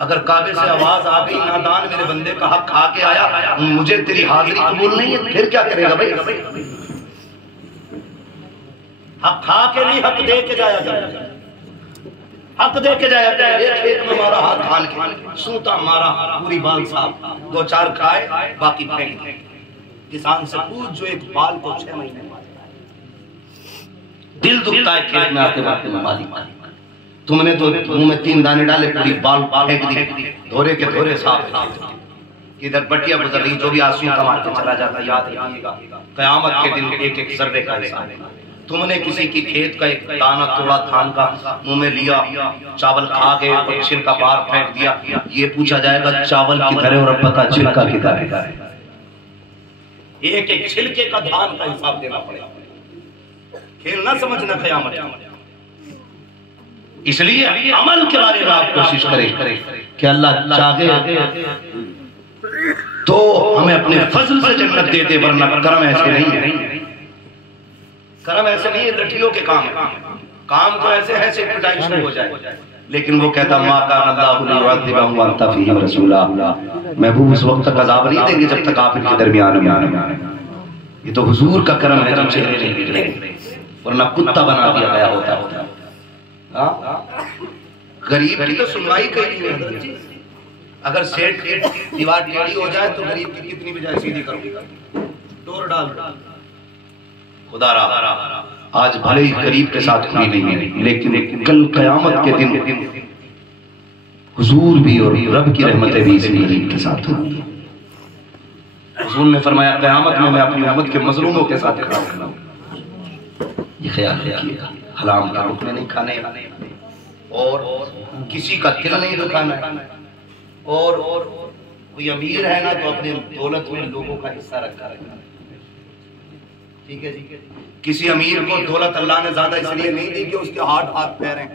अगर काबे से आवाज आ गई नादान मेरे बंदे का हक खा के आया, मुझे तेरी हाजिरी कबूल नहीं है, फिर क्या करेगा भाई? हक खा के नहीं, हक दे के जाया जाए, हक दे के जाया जाए। एक खेत में मारा हाथ खान के, सूता मारा पूरी बाल साफ, 2-4 खाए बाकी फेंक। किसान से पूछ जो एक बाल को 6 महीने दिल दुखता है खेत में आते बातें में मालिक तुमने तो मुंह में 3 दाने डाले, पूरी बाल फेंक दी, धोरे के धोरे साफ। इधर बटिया गुजर रही, जो भी आंसू कमाते चला जाता, याद रखिएगा कयामत के दिन एक सर्वे का हिसाब है। तुमने किसी की खेत का एक दाना तोड़ा धान का, मुंह में लिया, चावल खा गए और छिलका बाहर फेंक दिया, ये पूछा जाएगा चावल किधर है और अब पता छिलका किधर है। एक एक छिलके का धान का हिसाब देना पड़ेगा। खेल ना समझना कयामत। इसलिए अमल के बारे में आप कोशिश करें कि अल्लाह चाहे तो हमें अपने फजल से जन्नत दे दे, वरना करम ऐसे नहीं है। करम ऐसे नहीं है लठियों के काम तो ऐसे है से पिटाई शुरू हो जाए। लेकिन वो कहता माँ का महबूब उस वक्त तक अज़ाब नहीं देंगे जब तक आप इनके दरमियान में। ये तो हुजूर का करम है, तुम चेहरे नहीं निकले, वरना कुत्ता बना दिया गया होता। गरीब की तो सुनवाई कहीं नहीं है। अगर सेठ दीवार टेढ़ी हो जाए तो गरीब की कितनी बजाय सीधी करोगे, डोर डाल। खुदा रहा आज भले ही गरीब के साथ हुई नहीं है, लेकिन कल कयामत के दिन हुजूर भी और रब की रहमतें भी इस गरीब के साथ होंगी। हुजूर ने फरमाया कयामत में मैं अपनी उम्मत के मजलूमों के साथ खड़ा हूं। ये ख्याल रखिएगा, हराम का रुकने नहीं खाने और किसी का दिल नहीं दुखाना है। और कोई अमीर है ना तो अपने दौलत में लोगों का हिस्सा रखा है। ठीक है जी। किसी अमीर को दौलत अल्लाह ने ज्यादा इसलिए नहीं दी कि उसके हाथ पैर हैं,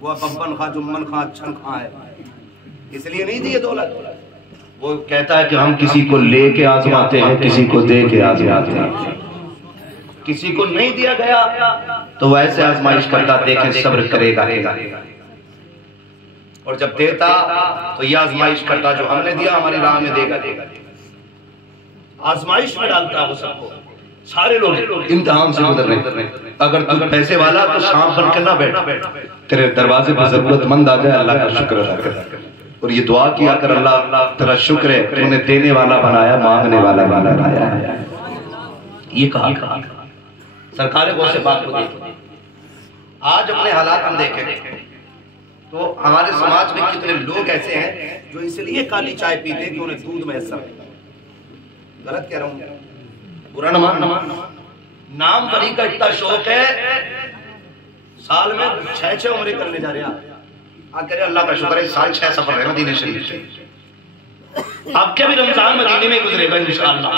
वो बब्बन खा जुम्मन खा अच्छन खा है, इसलिए नहीं दी है दौलत। वो कहता है कि हम किसी को लेके आजमाते हैं, किसी को दे के आजमाते हैं। किसी को नहीं दिया गया तो वैसे आजमाइश करता, देखें सब्र करेगा। और जब देता तो यह आजमाइश करता जो हमने दिया हमारी राह में देगा। आजमाइश में डालता वो सबको, सारे लोग इम्तिहान से गुजर रहे। अगर तू पैसे वाला तो शाम बन के ना बैठ, तेरे दरवाजे पर जरूरतमंद आ जाए अल्लाह का शुक्र अदा कर और ये दुआ किया कर अल्लाह तेरा शुक्र है तूने देने वाला बनाया, मांगने वाला बनाया। ये कहा सरकार बहुत से बात को देखी। आज अपने हालात हम देखें तो हमारे समाज में कितने लोग ऐसे हैं जो इसलिए काली चाय पीते कि उन्हें दूध मैसर है। गलत कह रहा हूं, बुरा न मान। नाम बरी का इतना शौक है, साल में 6 उम्रें करने जा रहे हैं। अल्लाह का शुक्र है साल 6 सफर है मदीने शरीफ से। अब क्या भी रमजान मदीने में गुजरेगा इंशाअल्लाह।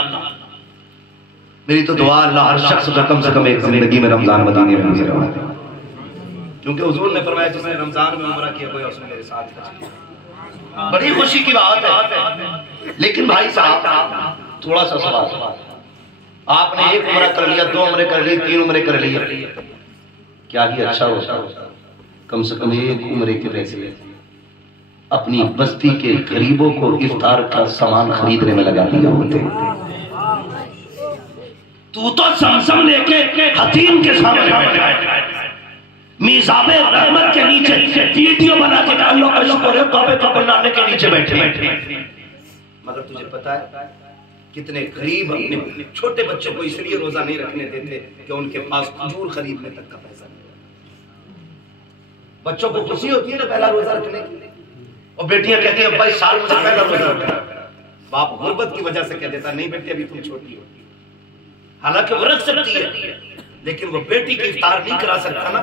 मेरी तो दुआ अल्लाह हर शख्स का कम से कम एक जिंदगी में रमजान मदीने में गुजरे, क्योंकि हुजूर ने फरमाया जिसने रमजान में उम्रा किया कोई उसने मेरे साथ। बड़ी खुशी की बात है। लेकिन भाई साहब थोड़ा सा सवाल, आपने 1 उम्रा कर लिया, 2 उम्रे कर ली, 3 उम्रे कर लिया, क्या ही अच्छा होता? कम से कम 1 उम्रे के पैसे अपनी बस्ती के गरीबों को इफ्तार का सामान खरीदने में लगा दिया होते। तू तो समसम लेके हतीम के सामने मीज़ाबे रहमत के नीचे वीडियो बना के अल्लाह का शुक्र है काबे का बनाने के नीचे बैठे। मगर तुझे पता है कितने गरीब अपने छोटे बच्चों को इसलिए रोजा नहीं रखने देते कि उनके पास खजूर खरीदने तक का पैसा नहीं। बच्चों को खुशी होती है ना पहला रोजा रखने की, और बेटियां कहती हैं भाई साल में पहला रोजा रखना। बाप गुर्बत की वजह से कह देता नहीं बेटी अभी तुम छोटी हो। हालांकि वो रख सकती है लेकिन वो बेटी की इफ्तार नहीं करा सकता ना,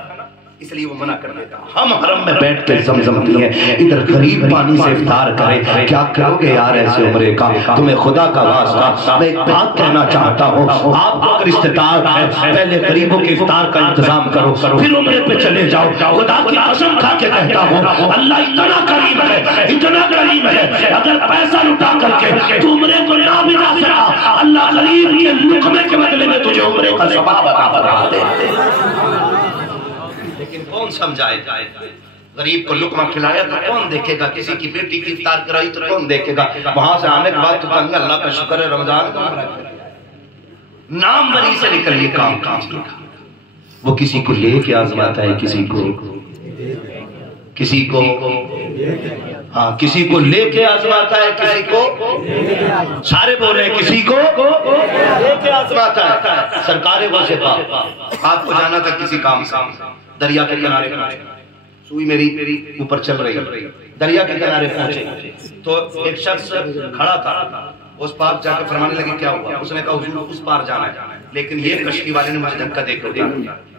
इसलिए वो मना कर देता। हम हरम में बैठ के जमजम पिए, इधर गरीब पानी से इफ्तार करे, क्या करोगे यार ऐसे उम्रे का? तुम्हें खुदा का वास्ता मैं एक बात कहना चाहता हूँ, आपको अगर इस्तेताअत है पहले गरीबों के इफ्तार का इंतजाम करो, फिर उम्रे पे चले जाओ। खुदा की कसम खा के कहता हूँ अल्लाह इतना करीम है, इतना करीम है, अगर पैसा लुटा करके तू उम्रे को ना भी जा सका, अल्लाह गरीब के लुकमे के बदले में तुझे उम्रे का सवाब अता फरमा दे। लेकिन कौन समझाए? गरीब को लुकमा खिलाया तो कौन देखेगा, किसी की बेटी की इफ्तार कराई तो कौन देखेगा, वहां से आने के बाद तो कहूंगा अल्लाह का शुक्र है रमजान नाम बरी से निकल ये काम कीजिएगा। वो किसी को लेके आजमाता है, किसी को हाँ किसी को लेके आजमाता है, किसी को सारे बोले किसी को लेके आजमाता है। सरकारें वैसे आपको जाना था किसी काम से, दरिया के किनारे सुई मेरी ऊपर चल रही, दरिया के किनारे पहुंचे तो एक शख्स खड़ा था, उस पार जाकर फरमाने लगे क्या हुआ, उसने कहा हुजूर उस पार जाना है, लेकिन ये कश्ती वाले ने मुझे धक्का देकर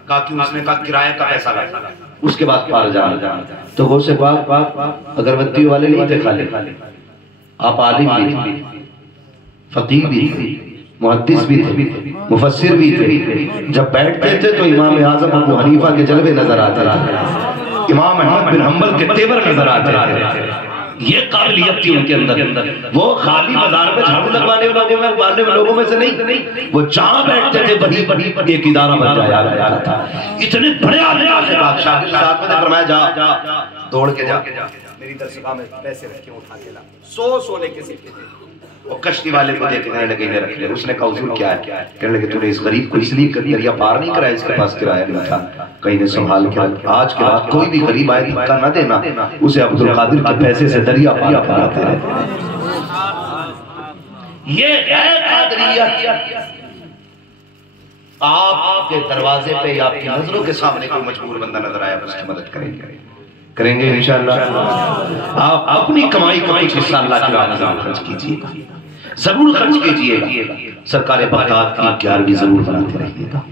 कहा कि उसने कहा किराया का पैसा लगा, उसके बाद पार जाना। तो वो से बात अगरबत्ती वाले नहीं थे खाली, आप आलिम भी थे, फकीह भी थे, मुहद्दिस भी थे, मुफस्सिर भी थे। जब बैठते थे तो इमाम आजम अबू हनीफा के जलवे नजर आते थे, इमाम अहमद बिन हंबल के तेवर नजर आते थे। ये काबिलियत थी उनके अंदर। वो खाली बाजार में झाड़ू लगवाने वाले लोगों में से नहीं, वो जहां बैठते थे बड़ी बड़ी एक इदारा बन जाया था। इतने बड़े आलिम से बादशाह के साथ में फरमाया जा दौड़ के जा मेरी दरगाह में पैसे रख के उठा के ला, 100 सोने के सिक्के थे। वो कश्ती वाले को देख कहने लगे इन्हें रख ले। उसने कहा हुजूर क्या है, कहने लगे तूने इस गरीब को इसलिए दरिया पार नहीं कराया, इसके पास किराया नहीं था, कहीं ने संभाल के आज के बाद कोई भी गरीब आए धक्का न देना, उसे अब्दुल कादिर के पैसे से दरिया पार कराते रहे। ये है कादरियत। आपके दरवाजे पे या आपकी नजरों के सामने कोई मजबूर बंदा नजर आया, उसकी मदद करेंगे इंशाअल्लाह। आप अपनी कमाई का कुछ हिस्सा अल्लाह की राह में खर्च कीजिएगा, जरूर खर्च कीजिएगा। सरकार बगदाद की 11वीं जरूर बनाते रहिएगा।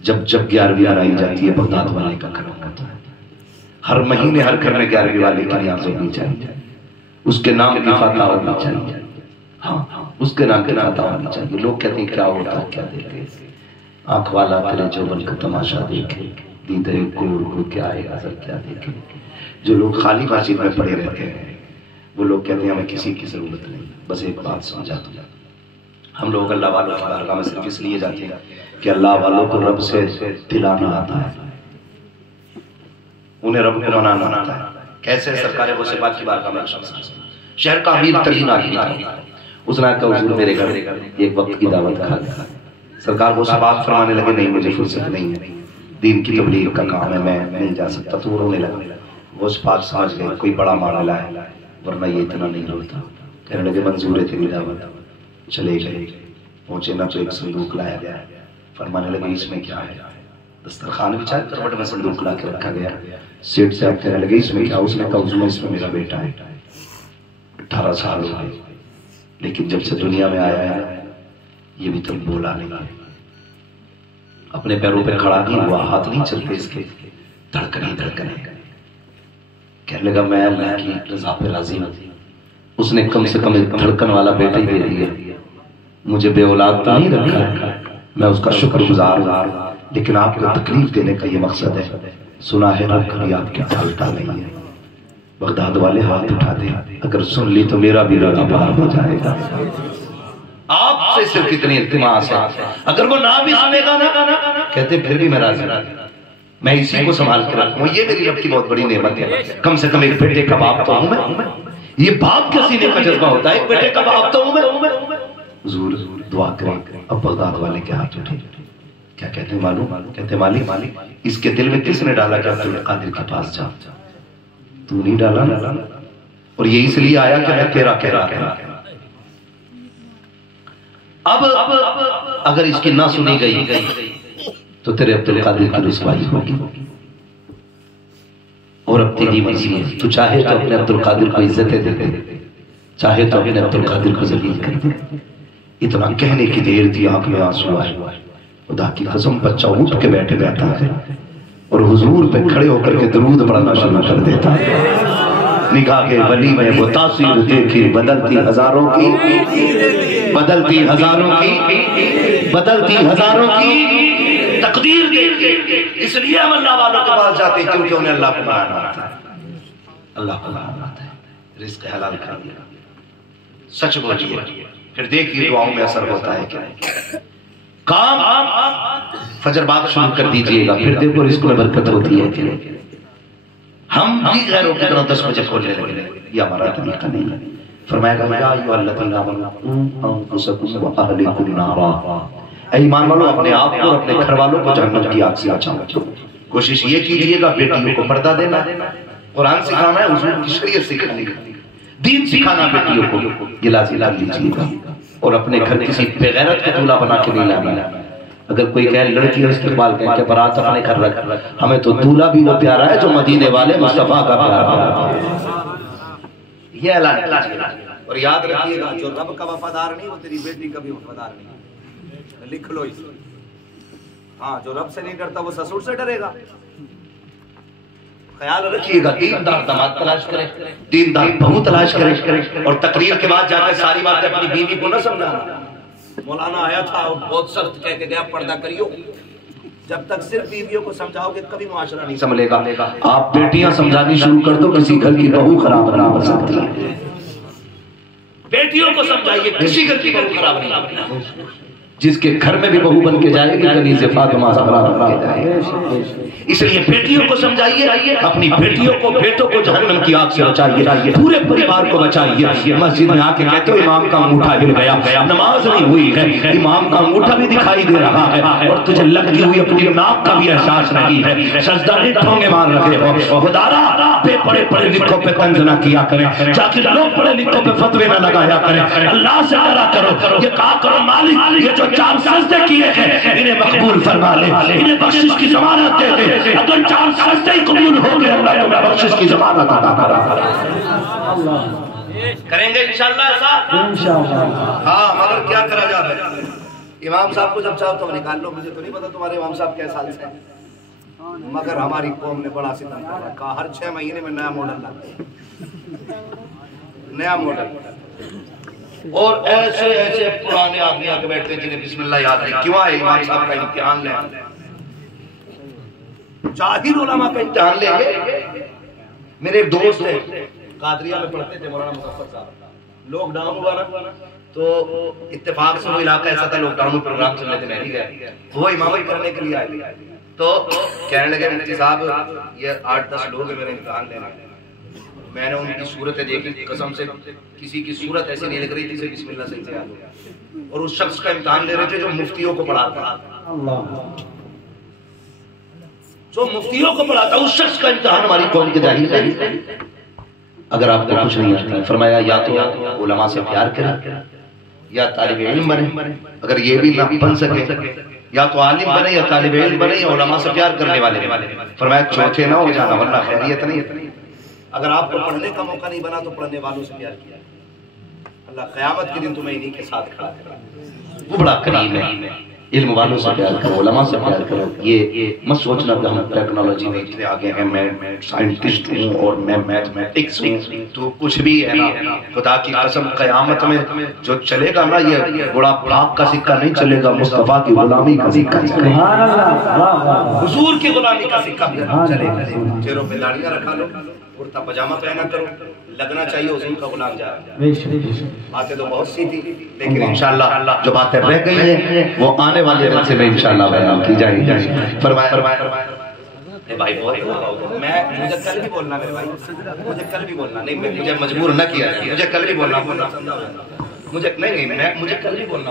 जब 11वीं आई जाती है बगदाद वाले का करम होता है। हर महीने हर घर में 11वीं वाले की न्याज होनी चाहिए, उसके नाम की फातहा होनी चाहिए। हाँ उसके नाम की फातहा होनी चाहिए। लोग कहते हैं क्या होता है, क्या देते, आंख वाला तेरे जौवन का तमाशा देखे, दीदे कोर को क्या है असर क्या देखे। जो लोग खाली मस्जिद में पड़े रहते हैं वो लोग कहते हैं हमें किसी की जरूरत नहीं। बस एक बात समझा दो, हम लोग अल्लाह वालों की बारगाह में सिर्फ इसलिए जाते हैं कि अल्लाह वालों को रब से दिलाना आता है, उन्हें रब को मनाना आता है। कैसे सरकार वो से बात की बारगाह में शहर का अमीर तरीन आदमी था, उसने कहा हुजूर मेरे घर एक वक्त की दावत खा लिया। सरकार वो से बात फरमाने लगे नहीं मुझे फुर्सत नहीं है, दीन की तबलीग का काम है, मैं नहीं जा सकता। तो रोने लगा। वो उस बात समझ गए कोई बड़ा मामला है, वरना ये इतना नहीं रोता। कहने लगे मंजूर है तेरी दावत। चले गए, पहुंचे ना तो एक संदूक लाया गया। फरमाने लगे इसमें क्या है। दस्तरखान बिछाया, करवट में संदूक ला के रखा गया। सेठ साहब कहने लगे इसमें क्या। उसने कहा इसमें मेरा बेटा है, 18 साल हो गए, लेकिन जब से दुनिया में आया है ये भी तब बोला नहीं है, अपने पैरों पे खड़ा नहीं हुआ, हाथ नहीं चलते इसके, धड़कने कहने लगा मैं अल्लाह की रज़ा पे राजी हूं। उसने कम से कम एक धड़कन वाला बेटा ही दे दिया, मुझे बेऔलाद तो नहीं रखा, मैं उसका शुक्रगुजार हूं, लेकिन आपको तकलीफ देने का ये मकसद है। सुना है रब कभी आपके टालता नहीं है। बगदाद वाले हाथ उठा दे, अगर सुन ली तो मेरा भी राजा पार हो जाएगा। आपसे सिर्फ इतनी इल्तिमास है, अगर वो ना भी सुनेगा ना कहते फिर भी मैं राजी, मैं इसी को संभाल के रखूं, ये मेरी रब की बहुत बड़ी नेमत है। कम से कम एक बेटे का बाप तो हूं मैं, ये बाप के सीने का जज्बा होता है, एक बेटे का बाप तो हूं मैं। हुजूर दुआ करें। अब बगदाद वाले के हाथ उठे, क्या कहते हैं मालूम, कहते मालिक इसके दिल में किसने डाला कि अब्दुल कादिर के पास जा। तू नहीं डाला ना, और ये इसलिए आया कि मैं तेरा कह रहा था। अब अगर इसकी ना सुनी गई तो तेरे अब्दुल कादिर की रुसवाई होगी। और अब तेरी मर्जी है, तू चाहे तो अपने अब्दुल कादिर को इज्जतें दे दे, चाहे तो अपने अब्दुल कादिर को जलील कर दे। इतना कहने की देर थी, आंख में आंसू आए। खुदा की कसम बच्चा उठ के बैठे बैठा है और हुजूर पे खड़े होकर के दरूद पढ़ना शुरू कर देता है। निगाह के वली में वो तासीर देखी, बदलती हजारों की, बदलती हजारों की, बदलती हजारों की तकदीर देखी। इसलिए हम अल्लाह वालों के पास जाते हैं क्योंकि उन्हें अल्लाह को मानना आता है, अल्लाह को मानना आता है। रिस्क हलाल कर दिया, सच बोलिए, फिर देखिए दुआओं में असर होता है क्या। काम फजर बाद शुरू कर दीजिएगा, फिर देखो रिस्क में बरकत होती है। हम भी गैरों की तरह 10 बजे खोलने लगे, ये हमारा तरीका नहीं है। फरमाएगा या अय्युहल्लज़ीना आमनू अंफुसकुम व अहलिकुम नारा, ऐ ईमान वालों अपने आप को और अपने घर वालों को जहन्नम की आग से बचाओ। कोशिश ये कीजिएगा बेटियों को पर्दा देना, कुरान सिखाना है, हुजूर की शरीयत सिखानी है, दीन सिखाना बेटियों को, ये लाजिला लीजिएगा। और अपने घर किसी बेगैरत को दूल्हा बना के नहीं लाना। अगर कोई कहे लड़की और इस्तेमाल कहे कि बारात अपने घर रख, हमें तो दूल्हा भी वो प्यारा है जो मदीने वाले मुस्तफा का प्यारा है। ये ऐलान कीजिएगा और याद रखिएगा, जो रब का वफादार नहीं वो तेरी बेटी का भी वफादार नहीं। लिख लो इसे। हाँ, जो रब से नहीं डरता वो ससुर से डरेगा। ख्याल रखिएगा, दीनदार दामाद तलाश करें, दीनदार बहू तलाश करें, और तकरीर के बाद जाकर सारी बातें अपनी बीवी को न समझाना। मौलाना आया था और बहुत सख्त कह के गया पर्दा करियो। जब तक सिर्फ बीवियों को समझाओगे कभी मुआशरा नहीं संभलेगा। आप बेटियां समझानी शुरू कर दो, किसी घर की बहू खराब ना हो सकती है। बेटियों को समझाइए, किसी घर की बहू खराब नहीं। जिसके घर में भी बहू बन के जाएगी कनीज़े फातिमा ज़हरा बन के जाएगी। इसलिए बेटियों को समझाइए, अपनी बेटियों को, बेटों को जहन्नम की आग से बचाइए, पूरे परिवार को बचाइए। मस्जिद में आके कहते हो इमाम का अंगूठा गिर गया, नमाज नहीं हुई है, इमाम का अंगूठा भी दिखाई दे रहा है और तुझे लगती हुई अपनी नाक का भी एहसास नहीं है, सजदा नहीं ठोंगे मार रखे हो। खुदारा पढ़े पढ़े लिखों पे तंज ना किया करें, जाके लोग पढ़े लिखों पे फतवे ना लगाया करें। अल्लाह से डरा करो, ये कहा करो मालिक ये जो 4 सजदे किए हैं इन्हें मकबूल फरमा ले, इन्हें बख्शिश की ज़मानत दे दे। अगर 4 सजदे ही कबूल हो गए अल्लाह तुम्हें बख्शिश की ज़मानत अता करेंगे इंशाअल्लाह ऐसा। हाँ, मगर क्या करा जाए, इमाम साहब को जब चाहो तो निकाल लो। मुझे तो नहीं पता तुम्हारे इमाम साहब क्या साल से हैं, मगर हमारी कौम ने बड़ा सितम कर रखा। हर 6 महीने में नया मॉडल लाते हैं, नया मॉडल। और ऐसे ऐसे पुराने आदमी आके बैठते हैं जिन्हें बिस्मिल्लाह याद नहीं। क्यों आए इमाम साहब का इम्तिहान लें, जाहिर उलमा का इम्तिहान लेंगे। मेरे एक दोस्त है, कादरिया में पढ़ते थे, मौलाना मुजफ्फर साहब। लॉकडाउन हुआ ना तो इत्तेफाक से वो इलाका ऐसा था, लॉकडाउन में प्रोग्राम चल रहे थे, मैं भी गया। वो इमामत करने के लिए आए तो कहने लगे मुफ्ती साहब ये 8-10 लोग हैं मेरा इम्तिहान लेना। मैंने उनकी सूरतें देखी, कसम से किसी की सूरत ऐसी नहीं लग रही थी बिस्मिल्लाह से इम्तिहान हो। और उस शख्स का इम्तिहान ले रहे थे जो मुफ्तियों को पढ़ाता, जो मुफ्तियों को पढ़ाता, उस शख्स का इम्तिहान हमारी कौम के जाहिल है। अगर आपको कुछ नहीं आता, फरमाया या तो उलमा से प्यार करें या तालिब इल्म बने। अगर ये भी ना बन सके, या तो आलिम बने या तालिब इल्म बने या उलमा से प्यार करने वाले। फरमाया चौथे ना हो जाना वरना खैरियत नहीं। अगर आपको पढ़ने का मौका नहीं बना तो पढ़ने वालों से प्यार किया, अल्लाह क़यामत के दिन तुम्हें इन्हीं के साथ खड़ा करेगा। वो बड़ा करीम है। इल्म वालों से प्यार करो, उलमा से प्यार करो। ये मत सोचना कि हम टेक्नोलॉजी में इतने आगे हैं, मैं साइंटिस्ट हूँ और मैं मैथमेटिक्स हूँ, तो कुछ भी है ना। खुदा की कसम क़यामत में जो चलेगा ना, ये बड़ा पाक का सिक्का नहीं चलेगा, मुस्तफा की गुलामी का सिक्का चलेगा, हुजूर की गुलामी का सिक्का चलेगा। चेहरों पे दाढ़ियाँ रखा लो, कुर्ता पजामा पहना करो, लगना चाहिए हुजूर का गुलाम जा। बातें तो बहुत सी थी, लेकिन इंशाअल्लाह जो बातें रह गई हैं वो आने वाले दिन से मैं इंशाअल्लाह बयान की जाएगी। फरमाया भाई बहुत मैं मुझे कल भी बोलना मेरे भाई, मुझे कल भी बोलना नहीं, मुझे मजबूर न किया, मुझे कल भी बोलना मुझे नहीं मैं मुझे कल भी बोलना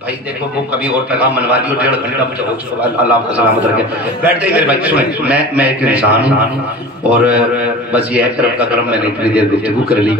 भाई। देखो वो कभी और पैगाम मनवा लियो, 1.5 घंटा मुझे हो चुका, अल्लाह आपको सलामत रखे। बैठते ही मेरे भाई सुने, मैं एक इंसान हूँ और बस ये है करम का करम, मैंने इतनी देर गुफ्तगू कर ली।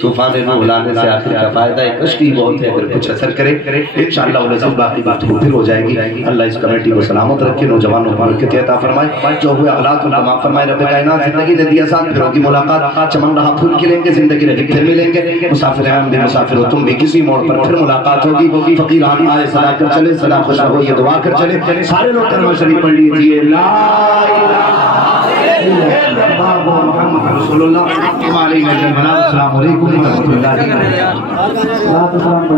तूफान में बुलाने से आखिर का फायदा है, कश्ती बहुत है, अगर कुछ असर करे इंशाअल्लाह बाकी गुफ्तगू फिर हो जाएगी। अल्लाह इस कमेटी को सलामत रखे, नौजवानों को बरकत अता फरमाए, जो हुए हालात उनको माफ फरमाए। रब कायनात जिंदगी दे दिया, साथ फिर होगी मुलाकात, चमन रहा फूल खिलेंगे, जिंदगी रही फिर मिलेंगे। मुसाफिर हम भी मुसाफिर हो, तुम भी किसी मोड़ पर फिर मुलाकात होगी। फकीर हम आए सदा कर चले, सदा खुश रहो, ये दुआ कर चले। सारे लोग कलमा शरीफ पढ़ लीजिए, ला इलाहा इल्लल्लाह मुहम्मद रसूलुल्लाह। अस्सलामु अलैकुम व रहमतुल्लाहि व बरकातहू।